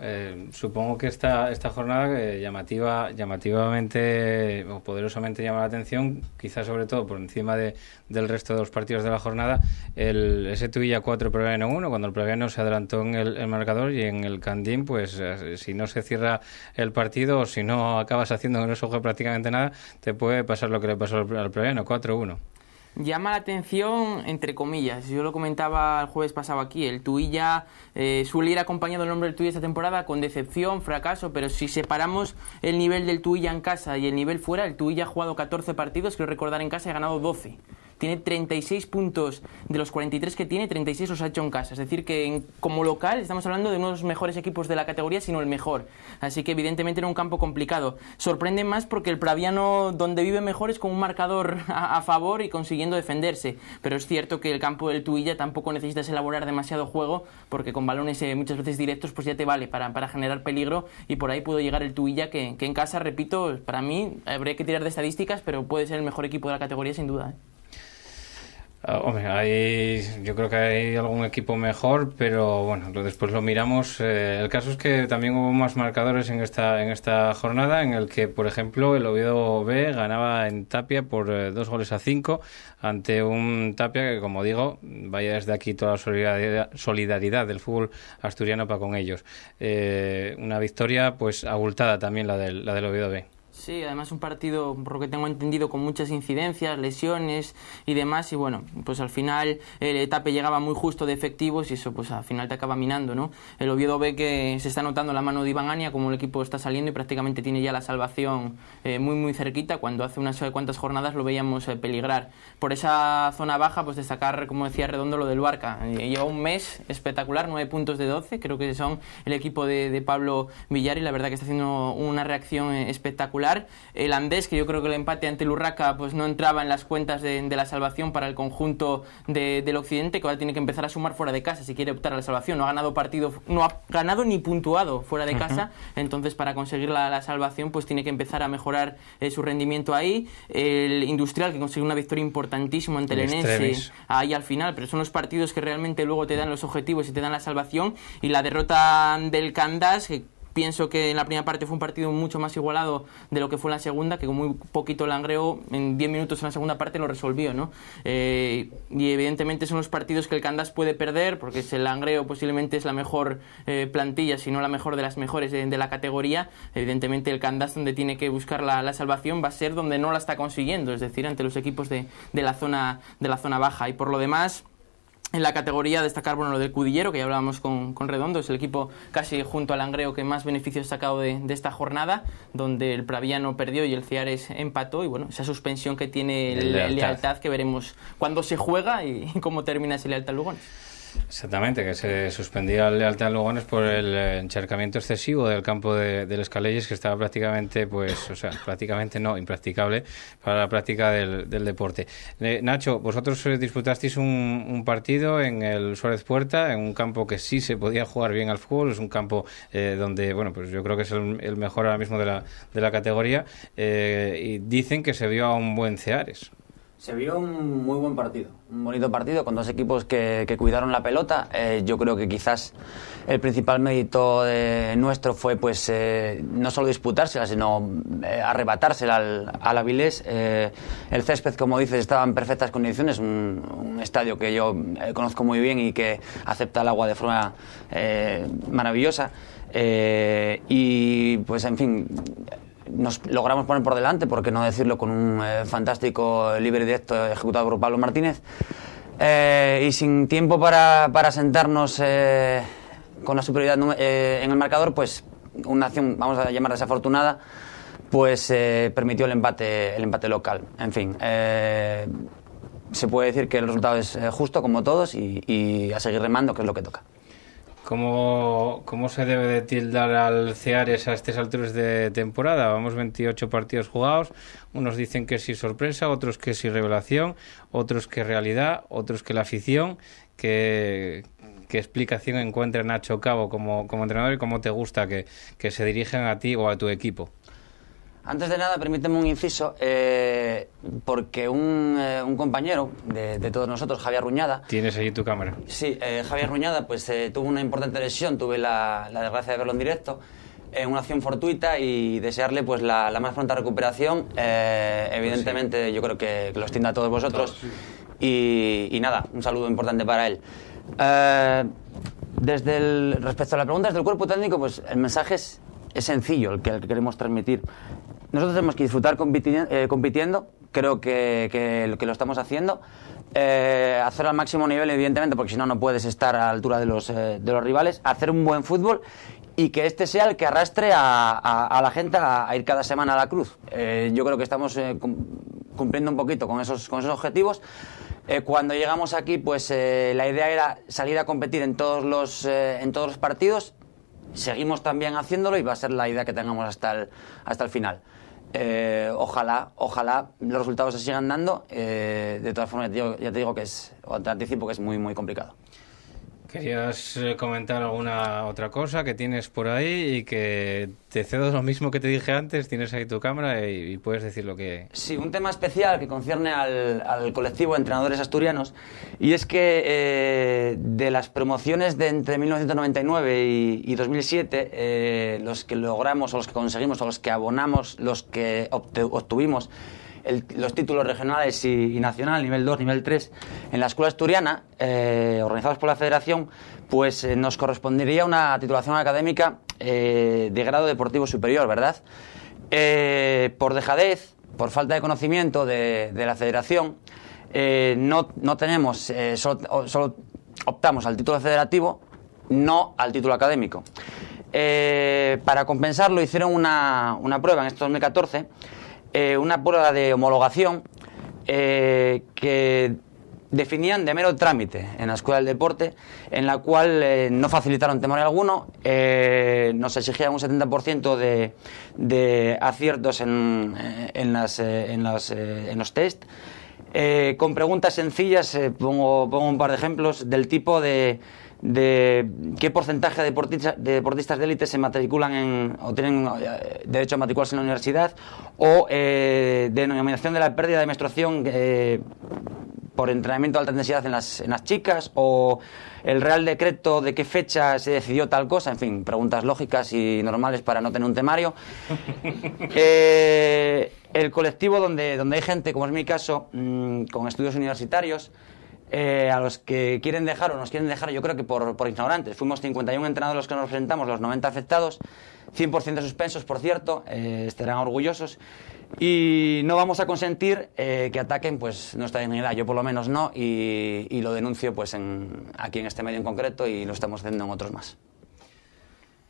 supongo que esta jornada llamativamente o poderosamente llama la atención, quizás sobre todo por encima del resto de los partidos de la jornada, ese Tuilla 4 Previano 1, cuando el Previano se adelantó en el marcador, y en el Candín, pues si no se cierra el partido o si no acabas haciendo que no se juegue prácticamente nada, te puede pasar lo que le pasó al Previano, 4-1. Llama la atención, entre comillas. Yo lo comentaba el jueves pasado aquí. El Tuilla suele ir acompañado el nombre del Tuilla esta temporada con decepción, fracaso, pero si separamos el nivel del Tuilla en casa y el nivel fuera, el Tuilla ha jugado 14 partidos, creo recordar, en casa y ha ganado 12. Tiene 36 puntos de los 43 que tiene, 36 los ha hecho en casa. Es decir, que como local estamos hablando de uno de los mejores equipos de la categoría, sino el mejor. Así que evidentemente era un campo complicado. Sorprende más porque el Praviano, donde vive mejor, es con un marcador a favor y consiguiendo defenderse. Pero es cierto que el campo del Tuilla tampoco necesitas elaborar demasiado juego, porque con balones muchas veces directos pues ya te vale para generar peligro, y por ahí pudo llegar el Tuilla, que en casa, repito, para mí, habría que tirar de estadísticas, pero puede ser el mejor equipo de la categoría sin duda, ¿eh? Hombre, yo creo que hay algún equipo mejor, pero bueno, después lo miramos. El caso es que también hubo más marcadores en esta jornada, en el que, por ejemplo, el Oviedo B ganaba en Tapia por 2-5 ante un Tapia que, como digo, vaya desde aquí toda la solidaridad del fútbol asturiano para con ellos. Una victoria pues abultada también la del Oviedo B. Sí, además un partido, por lo que tengo entendido, con muchas incidencias, lesiones y demás, y bueno, pues al final el Tapia llegaba muy justo de efectivos y eso pues al final te acaba minando, ¿no? El Oviedo ve que se está notando la mano de Iván Ania, como el equipo está saliendo y prácticamente tiene ya la salvación muy cerquita, cuando hace unas cuantas jornadas lo veíamos peligrar. Por esa zona baja, pues destacar, como decía Redondo, lo del Luarca. Lleva un mes espectacular, 9 puntos de 12, creo que son el equipo de Pablo Villar, y la verdad que está haciendo una reacción espectacular. El Andés, que yo creo que el empate ante el Urraca pues no entraba en las cuentas de la salvación para el conjunto del Occidente, que ahora tiene que empezar a sumar fuera de casa si quiere optar a la salvación. No ha ganado ni puntuado fuera de casa, entonces para conseguir la salvación pues tiene que empezar a mejorar su rendimiento ahí. El Industrial, que consiguió una victoria importantísima ante el Enense ahí al final, pero son los partidos que realmente luego te dan los objetivos y te dan la salvación. Y la derrota del Candás, que pienso que en la primera parte fue un partido mucho más igualado de lo que fue en la segunda, que con muy poquito Langreo en 10 minutos en la segunda parte lo resolvió, ¿no? Y evidentemente son los partidos que el Candás puede perder, porque el Langreo posiblemente es la mejor plantilla, si no la mejor de las mejores de la categoría. Evidentemente el Candás, donde tiene que buscar la salvación, va a ser donde no la está consiguiendo, es decir, ante los equipos de la zona baja. Y por lo demás, en la categoría destacar lo del Cudillero, que ya hablábamos con Redondo, es el equipo casi junto al Langreo que más beneficios ha sacado de esta jornada, donde el Praviano perdió y el Ciares empató, y bueno, esa suspensión que tiene el Lealtad, que veremos cuándo se juega y cómo termina ese Lealtad Lugones. Exactamente, que se suspendía la lealtad a Lugones por el encharcamiento excesivo del campo del Escaleyes, que estaba prácticamente, pues, o sea, prácticamente no, impracticable para la práctica del deporte. Nacho, vosotros disputasteis un partido en el Suárez Puerta, en un campo que sí se podía jugar bien al fútbol, es un campo donde, bueno, pues yo creo que es el mejor ahora mismo de la categoría, y dicen que se vio a un buen Ceares. Se vio un muy buen partido, un bonito partido con dos equipos que cuidaron la pelota. Yo creo que quizás el principal mérito nuestro fue pues no solo disputársela, sino arrebatársela al Avilés. El césped, como dices, estaba en perfectas condiciones, un estadio que yo conozco muy bien y que acepta el agua de forma maravillosa. Y pues en fin, nos logramos poner por delante, por qué no decirlo, con un fantástico libre directo ejecutado por Pablo Martínez, y sin tiempo para sentarnos con la superioridad en el marcador, pues una acción, vamos a llamar desafortunada, pues permitió el empate local. En fin, se puede decir que el resultado es justo, como todos, y a seguir remando, que es lo que toca. ¿Cómo se debe de tildar al Ceares a estas alturas de temporada? Vamos 28 partidos jugados, unos dicen que sí sorpresa, otros que sí revelación, otros que realidad, otros que la afición. ¿Qué explicación encuentra Nacho Cabo como entrenador y cómo te gusta que se dirijan a ti o a tu equipo? Antes de nada, permíteme un inciso, porque un compañero de todos nosotros, Javier Ruñada... ¿Tienes allí tu cámara? Sí, Javier Ruñada pues, tuvo una importante lesión, tuve la desgracia de verlo en directo, una acción fortuita, y desearle pues la más pronta recuperación. Evidentemente, pues sí, yo creo que lo extienda a todos vosotros. Y nada, un saludo importante para él. Respecto a la pregunta desde el cuerpo técnico, pues el mensaje es sencillo, el que queremos transmitir. Nosotros tenemos que disfrutar compitiendo, creo que lo estamos haciendo, hacer al máximo nivel, evidentemente, porque si no, no puedes estar a la altura de los rivales, hacer un buen fútbol y que este sea el que arrastre a la gente a ir cada semana a la cruz. Yo creo que estamos cumpliendo un poquito con esos objetivos. Cuando llegamos aquí, pues la idea era salir a competir en todos los partidos. Seguimos también haciéndolo y va a ser la idea que tengamos hasta el final. Ojalá los resultados se sigan dando. De todas formas, ya te digo que te anticipo que es muy, muy complicado. ¿Querías comentar alguna otra cosa que tienes por ahí? Y que te cedo lo mismo que te dije antes, tienes ahí tu cámara y puedes decir lo que... Sí, un tema especial que concierne al colectivo de entrenadores asturianos, y es que de las promociones de entre 1999 y 2007, los que logramos, o los que conseguimos, o los que abonamos, los que obtuvimos los títulos regionales y nacional, nivel 2, nivel 3, en la escuela asturiana, organizados por la Federación, pues nos correspondería una titulación académica de grado deportivo superior, ¿verdad? Por dejadez, por falta de conocimiento de la Federación, no tenemos, solo optamos al título federativo, no al título académico. Para compensarlo hicieron una prueba en este 2014, una prueba de homologación que definían de mero trámite en la Escuela del Deporte, en la cual no facilitaron temario alguno, nos exigían un 70% de aciertos en los test, con preguntas sencillas. Pongo un par de ejemplos del tipo de qué porcentaje de deportistas de élite se matriculan o tienen derecho a matricularse en la universidad, o denominación de la pérdida de menstruación por entrenamiento de alta intensidad en las chicas, o el Real Decreto de qué fecha se decidió tal cosa. En fin, preguntas lógicas y normales para no tener un temario. El colectivo donde hay gente, como es mi caso, con estudios universitarios, a los que quieren dejar o nos quieren dejar, yo creo que por ignorantes. Fuimos 51 entrenadores los que nos presentamos, los 90 afectados, 100% suspensos, por cierto, estarán orgullosos, y no vamos a consentir que ataquen pues nuestra dignidad. Yo por lo menos no, y lo denuncio pues aquí en este medio en concreto, y lo estamos haciendo en otros más.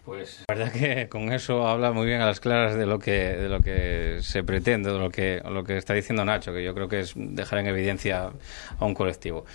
Pues la verdad que con eso habla muy bien a las claras de lo que se pretende, de lo que está diciendo Nacho, que yo creo que es dejar en evidencia a un colectivo.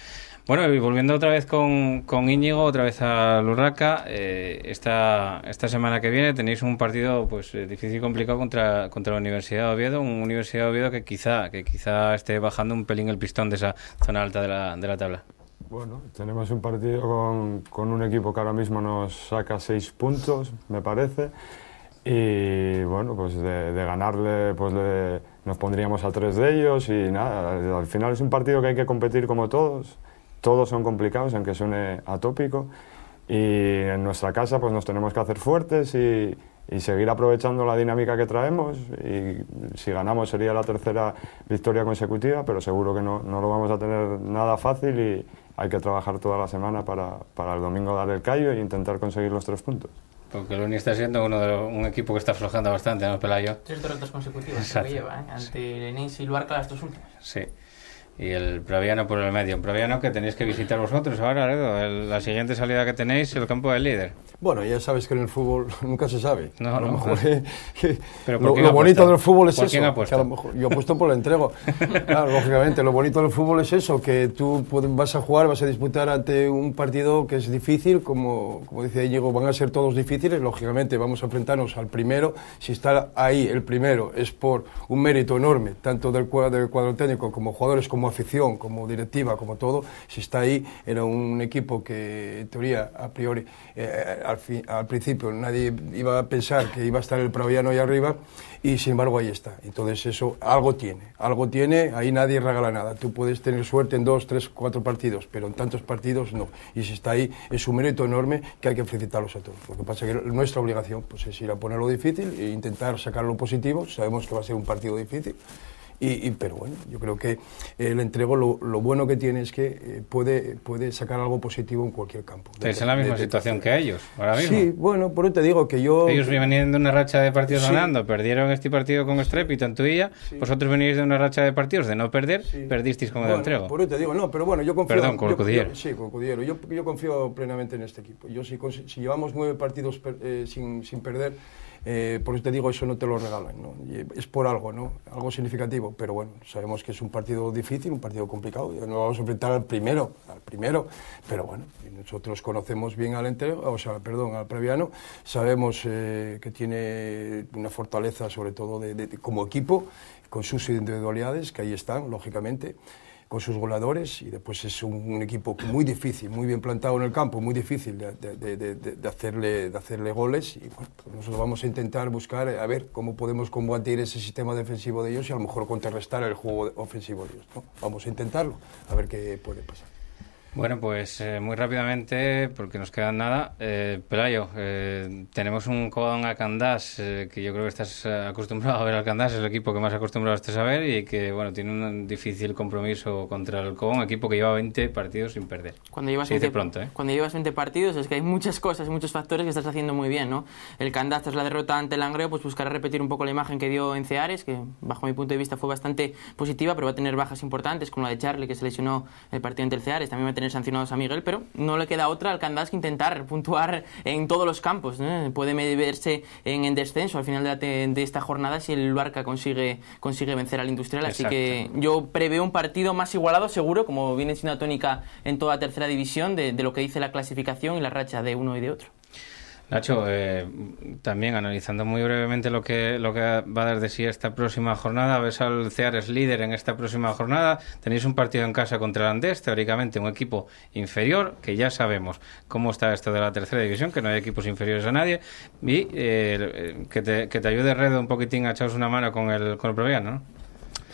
Bueno, y volviendo otra vez con Íñigo, otra vez a Urraca, esta semana que viene tenéis un partido pues difícil y complicado contra la Universidad de Oviedo, una Universidad de Oviedo que quizá esté bajando un pelín el pistón de esa zona alta de la tabla. Bueno, tenemos un partido con un equipo que ahora mismo nos saca 6 puntos, me parece, y bueno, pues de ganarle pues nos pondríamos a 3 de ellos y nada, al final es un partido que hay que competir como todos son complicados, aunque suene atópico, y en nuestra casa pues nos tenemos que hacer fuertes y seguir aprovechando la dinámica que traemos, y si ganamos sería la 3ª victoria consecutiva, pero seguro que no lo vamos a tener nada fácil y hay que trabajar toda la semana para el domingo dar el callo e intentar conseguir los 3 puntos. Porque el Uni está siendo un equipo que está aflojando bastante, ¿no, Pelayo? 3 derrotas consecutivas que lleva, ante el Enís y Luarca las 2 últimas. Sí. Y el Praviano por el medio. Un Praviano que tenéis que visitar vosotros ahora, Ledo. La siguiente salida que tenéis, el campo del líder. Bueno, ya sabes que en el fútbol nunca se sabe. No, a lo mejor Pero lo bonito del fútbol es eso. ¿Quién ha puesto? Que a lo mejor, yo apuesto por el entrego. Claro, lógicamente, lo bonito del fútbol es eso, que tú vas a jugar, vas a disputar ante un partido que es difícil, como decía Íñigo, van a ser todos difíciles. Lógicamente, vamos a enfrentarnos al primero. Si está ahí el primero es por un mérito enorme, tanto del cuadro técnico como jugadores, como afición, como directiva, como todo. Si está ahí, era un equipo que, en teoría, a priori, al principio nadie iba a pensar que iba a estar el Praviano ahí arriba, y sin embargo ahí está. Entonces eso algo tiene, ahí nadie regala nada. Tú puedes tener suerte en 2, 3, 4 partidos, pero en tantos partidos no. Y si está ahí es un mérito enorme que hay que felicitarlos a todos. Lo que pasa es que nuestra obligación pues, es ir a ponerlo difícil e intentar sacar lo positivo. Sabemos que va a ser un partido difícil. Pero bueno, yo creo que el entrego lo bueno que tiene es que puede sacar algo positivo en cualquier campo. Estáis en la misma situación que ellos, ahora mismo. Sí, bueno, por eso te digo que yo... Ellos venían de una racha de partidos ganando, perdieron este partido con estrépito en Tuilla, vosotros venís de una racha de partidos de no perder, perdisteis con el entrego. Por eso te digo, no, pero bueno, yo confío... Perdón, con el Cudiero. Sí, con el Cudiero. Yo confío plenamente en este equipo. Yo si llevamos 9 partidos sin perder... por eso te digo, eso no te lo regalan, ¿no? Es por algo, ¿no? Algo significativo, pero bueno, sabemos que es un partido difícil, un partido complicado, nos vamos a enfrentar al primero, pero bueno, nosotros conocemos bien al Praviano, sabemos que tiene una fortaleza sobre todo como equipo, con sus individualidades, que ahí están, lógicamente, con sus goleadores, y después es un equipo muy difícil, muy bien plantado en el campo, muy difícil de hacerle goles, y bueno, pues nosotros vamos a intentar buscar a ver cómo podemos combatir ese sistema defensivo de ellos y a lo mejor contrarrestar el juego ofensivo de ellos, ¿no? Vamos a intentarlo, a ver qué puede pasar. Bueno, pues muy rápidamente, porque nos queda nada. Pelayo, tenemos un Codón a Candás, que yo creo que estás acostumbrado a ver al Candás, es el equipo que más acostumbrado estés a ver y que bueno tiene un difícil compromiso contra el Codón, equipo que lleva 20 partidos sin perder. Cuando llevas, 20 partidos es que hay muchas cosas, muchos factores que estás haciendo muy bien, ¿no? El Candás, tras la derrota ante el Langreo, pues buscará repetir un poco la imagen que dio en Ceares, que bajo mi punto de vista fue bastante positiva, pero va a tener bajas importantes, como la de Charlie, que se lesionó el partido ante el Ceares, también va a tener sancionados a Miguel, pero no le queda otra al Candás que intentar puntuar en todos los campos, ¿no? Puede verse en descenso al final de esta jornada si el Luarca consigue vencer al Industrial. Exacto. Así que yo preveo un partido más igualado seguro, como viene siendo la tónica en toda tercera división, de lo que dice la clasificación y la racha de uno y de otro. Nacho, también analizando muy brevemente lo que va a dar de sí esta próxima jornada, ves al Ceares líder en esta próxima jornada, tenéis un partido en casa contra el Andés, teóricamente un equipo inferior, que ya sabemos cómo está esto de la tercera división, que no hay equipos inferiores a nadie, y que te ayude Redo un poquitín a echaros una mano con el Praviano, ¿no?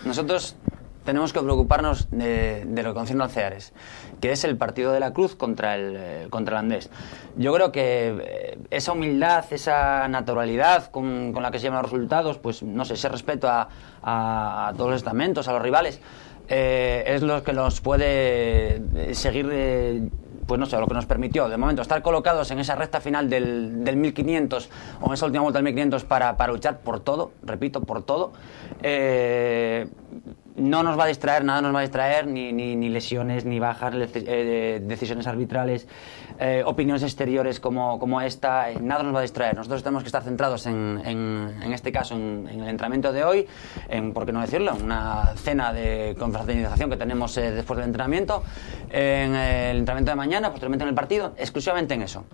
Nosotros tenemos que preocuparnos de lo que concierne al Ceares, que es el partido de la Cruz contra el Andés. Yo creo que esa humildad, esa naturalidad con la que se llevan los resultados, pues no sé, ese respeto a todos los estamentos, a los rivales, es lo que nos puede seguir, pues no sé, lo que nos permitió de momento estar colocados en esa recta final del 1500 o en esa última vuelta del 1500 para luchar por todo, repito, por todo. no nos va a distraer, nada nos va a distraer, ni lesiones, ni bajas, decisiones arbitrales, opiniones exteriores como esta, nada nos va a distraer. Nosotros tenemos que estar centrados en este caso, en el entrenamiento de hoy, en, por qué no decirlo, una cena de confraternización que tenemos después del entrenamiento, en el entrenamiento de mañana, posteriormente en el partido, exclusivamente en eso.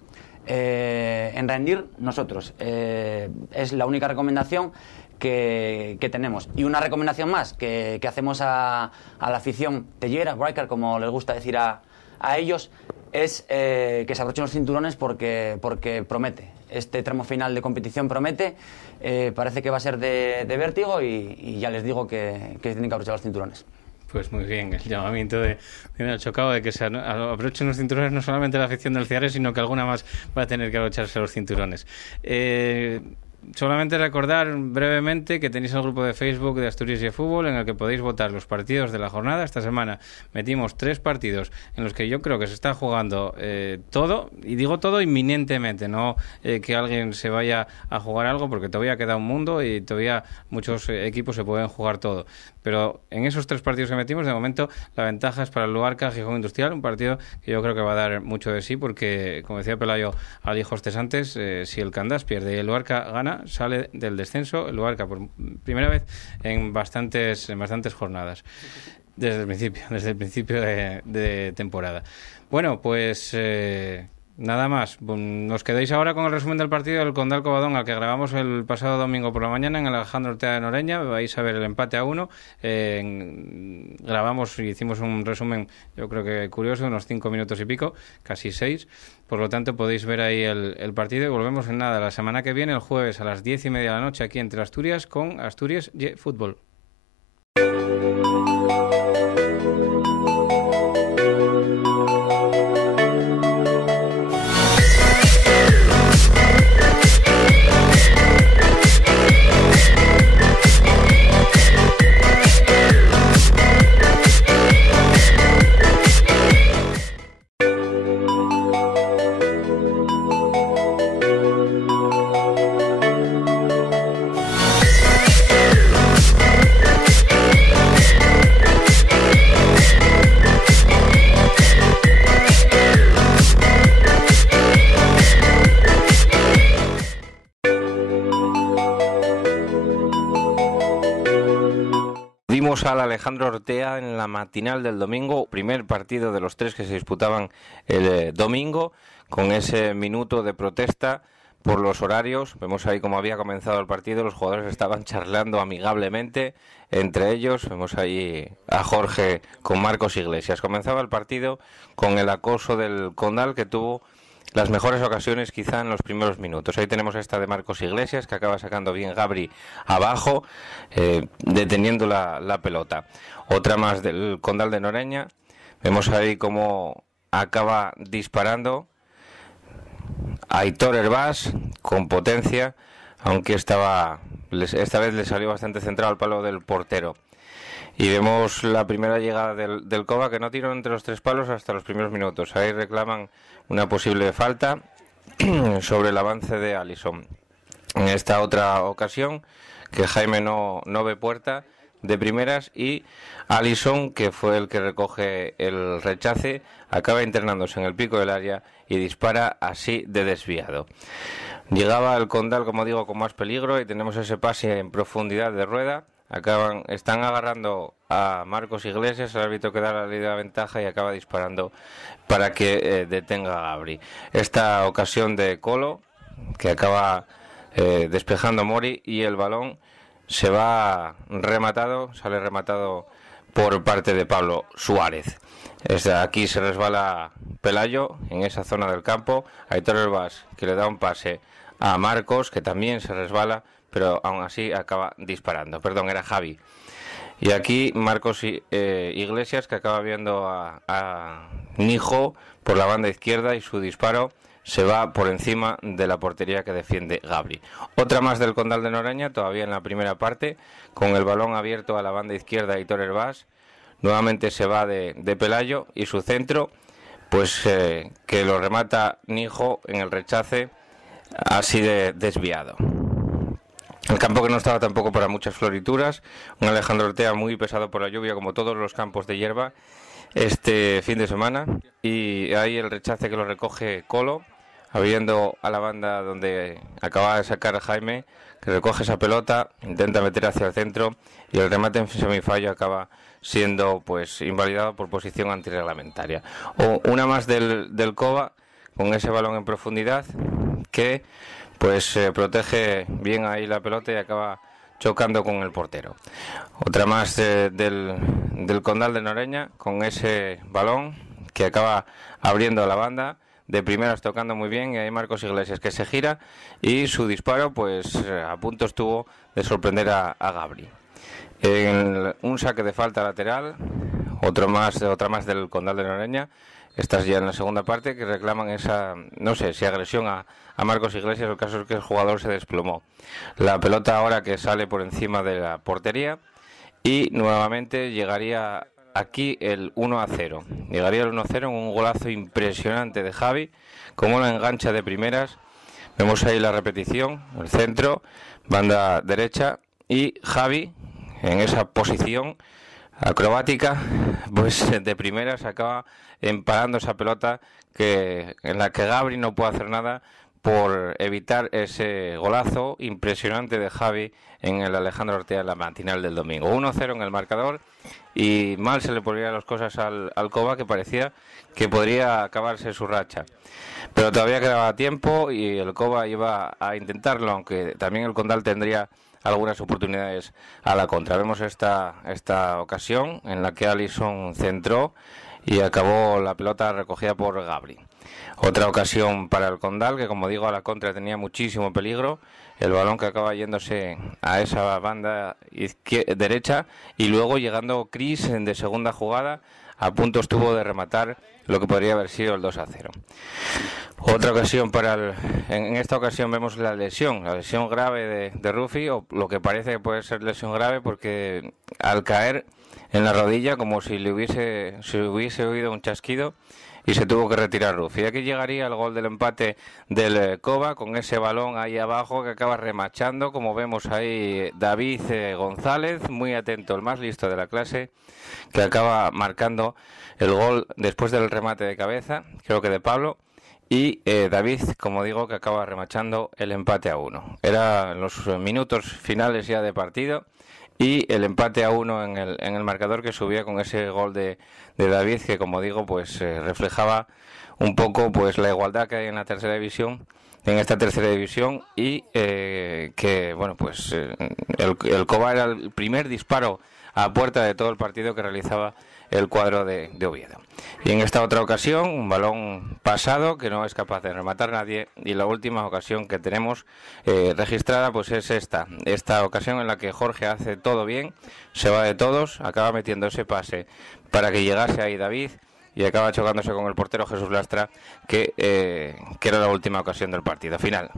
En rendir nosotros. Es la única recomendación que tenemos. Y una recomendación más que hacemos a la afición tellera, Briker, como les gusta decir a ellos, es que se abrochen los cinturones porque promete. Este tramo final de competición promete, parece que va a ser de vértigo y ya les digo que tienen que abrochar los cinturones. Pues muy bien, el llamamiento de Nacho Cabo de que se abrochen los cinturones, no solamente la afición del Ceares, sino que alguna más va a tener que abrocharse los cinturones. Solamente recordar brevemente que tenéis el grupo de Facebook de Asturias y Fútbol en el que podéis votar los partidos de la jornada. Esta semana metimos 3 partidos en los que yo creo que se está jugando todo, y digo todo inminentemente, no que alguien se vaya a jugar algo, porque todavía queda un mundo y todavía muchos equipos se pueden jugar todo. Pero en esos 3 partidos que metimos, de momento, la ventaja es para el Luarca Gijón Industrial, un partido que yo creo que va a dar mucho de sí, porque, como decía Pelayo al hijo antes, si el Candás pierde y el Luarca gana, sale del descenso el Luarca por primera vez en bastantes jornadas, desde el principio de temporada. Bueno, pues... nada más, nos quedáis ahora con el resumen del partido del Condal Covadonga, al que grabamos el pasado domingo por la mañana en el Alejandro Ortega de Noreña. Vais a ver el empate a 1. Grabamos y hicimos un resumen, yo creo que curioso, unos 5 minutos y pico, casi 6. Por lo tanto, podéis ver ahí el partido y volvemos en nada la semana que viene, el jueves a las 10:30 de la noche, aquí entre Asturias, con Asturias y Fútbol. Vimos al Alejandro Ortega en la matinal del domingo, primer partido de los 3 que se disputaban el domingo, con ese minuto de protesta por los horarios. Vemos ahí cómo había comenzado el partido, los jugadores estaban charlando amigablemente entre ellos. Vemos ahí a Jorge con Marcos Iglesias. Comenzaba el partido con el acoso del Condal, que tuvo las mejores ocasiones quizá en los primeros minutos. Ahí tenemos esta de Marcos Iglesias, que acaba sacando bien Gabri abajo, deteniendo la pelota. Otra más del Condal de Noreña. Vemos ahí cómo acaba disparando Aitor Herbás con potencia, aunque esta vez le salió bastante centrado al palo del portero. Y vemos la primera llegada del Cova, que no tiró entre los 3 palos hasta los primeros minutos. Ahí reclaman una posible falta sobre el avance de Alisson. En esta otra ocasión, que Jaime no ve puerta de primeras, y Alisson, que fue el que recoge el rechace, acaba internándose en el pico del área y dispara así de desviado. Llegaba el Condal, como digo, con más peligro, y tenemos ese pase en profundidad de Rueda. Están agarrando a Marcos Iglesias, el árbitro que da la ley de la ventaja, y acaba disparando para que detenga a Gabri. Esta ocasión de Colo, que acaba despejando Mori, y el balón sale rematado por parte de Pablo Suárez. Aquí se resbala Pelayo en esa zona del campo. Aitor Herbás, que le da un pase a Marcos, que también se resbala, pero aún así acaba disparando. Perdón, era Javi. Y aquí Marcos Iglesias, que acaba viendo a Nijo por la banda izquierda, y su disparo se va por encima de la portería que defiende Gabri. Otra más del Condal de Noreña, todavía en la primera parte, con el balón abierto a la banda izquierda, Aitor Herbás. Nuevamente se va de Pelayo, y su centro, pues que lo remata Nijo en el rechace, así de desviado. El campo que no estaba tampoco para muchas florituras, un Alejandro Ortea muy pesado por la lluvia, como todos los campos de hierba este fin de semana, y ahí el rechace que lo recoge Colo, abriendo a la banda donde acaba de sacar Jaime, que recoge esa pelota, intenta meter hacia el centro, y el remate en semifallo acaba siendo pues invalidado por posición antirreglamentaria. O una más del Cova, con ese balón en profundidad, que pues protege bien ahí la pelota y acaba chocando con el portero. Otra más del Condal de Noreña, con ese balón que acaba abriendo la banda, de primeras tocando muy bien, y ahí Marcos Iglesias, que se gira, y su disparo pues a punto estuvo de sorprender a Gabri. Un saque de falta lateral, otra más del Condal de Noreña. Estás ya en la segunda parte, que reclaman esa, no sé, si agresión a Marcos Iglesias. El caso es que el jugador se desplomó. La pelota ahora que sale por encima de la portería, y nuevamente llegaría aquí el 1-0. Llegaría el 1-0 en un golazo impresionante de Javi, como la engancha de primeras. Vemos ahí la repetición, el centro, banda derecha, y Javi en esa posición acrobática, pues de primeras acaba empalando esa pelota en la que Gabri no puede hacer nada por evitar ese golazo impresionante de Javi en el Alejandro Ortea en la matinal del domingo. 1-0 en el marcador, y mal se le ponían las cosas al Cova, que parecía que podría acabarse su racha. Pero todavía quedaba tiempo y el Cova iba a intentarlo, aunque también el Condal tendría algunas oportunidades a la contra. Vemos esta ocasión en la que Alisson centró y acabó la pelota recogida por Gabri. Otra ocasión para el Condal, que como digo, a la contra tenía muchísimo peligro. El balón que acaba yéndose a esa banda derecha, y luego llegando Cris de segunda jugada, a punto estuvo de rematar lo que podría haber sido el 2-0. Otra ocasión en esta ocasión vemos la lesión grave de Rufi, o lo que parece que puede ser lesión grave, porque al caer en la rodilla, como si le hubiese oído un chasquido, y se tuvo que retirar Rufi. Y aquí llegaría el gol del empate del Cova, con ese balón ahí abajo que acaba remachando, como vemos ahí, David González, muy atento, el más listo de la clase, que acaba marcando el gol después del remate de cabeza, creo que de Pablo, y David, como digo, que acaba remachando el empate a 1. Era en los minutos finales ya de partido, y el empate a 1 en el marcador, que subía con ese gol de David, que como digo, pues reflejaba un poco pues la igualdad que hay en esta tercera división, y que bueno, pues el Cova era el primer disparo a puerta de todo el partido que realizaba el cuadro de Oviedo. Y en esta otra ocasión, un balón pasado que no es capaz de rematar nadie, y la última ocasión que tenemos registrada pues es esta ocasión en la que Jorge hace todo bien, se va de todos, acaba metiendo ese pase para que llegase ahí David, y acaba chocándose con el portero Jesús Lastra, que era la última ocasión del partido final.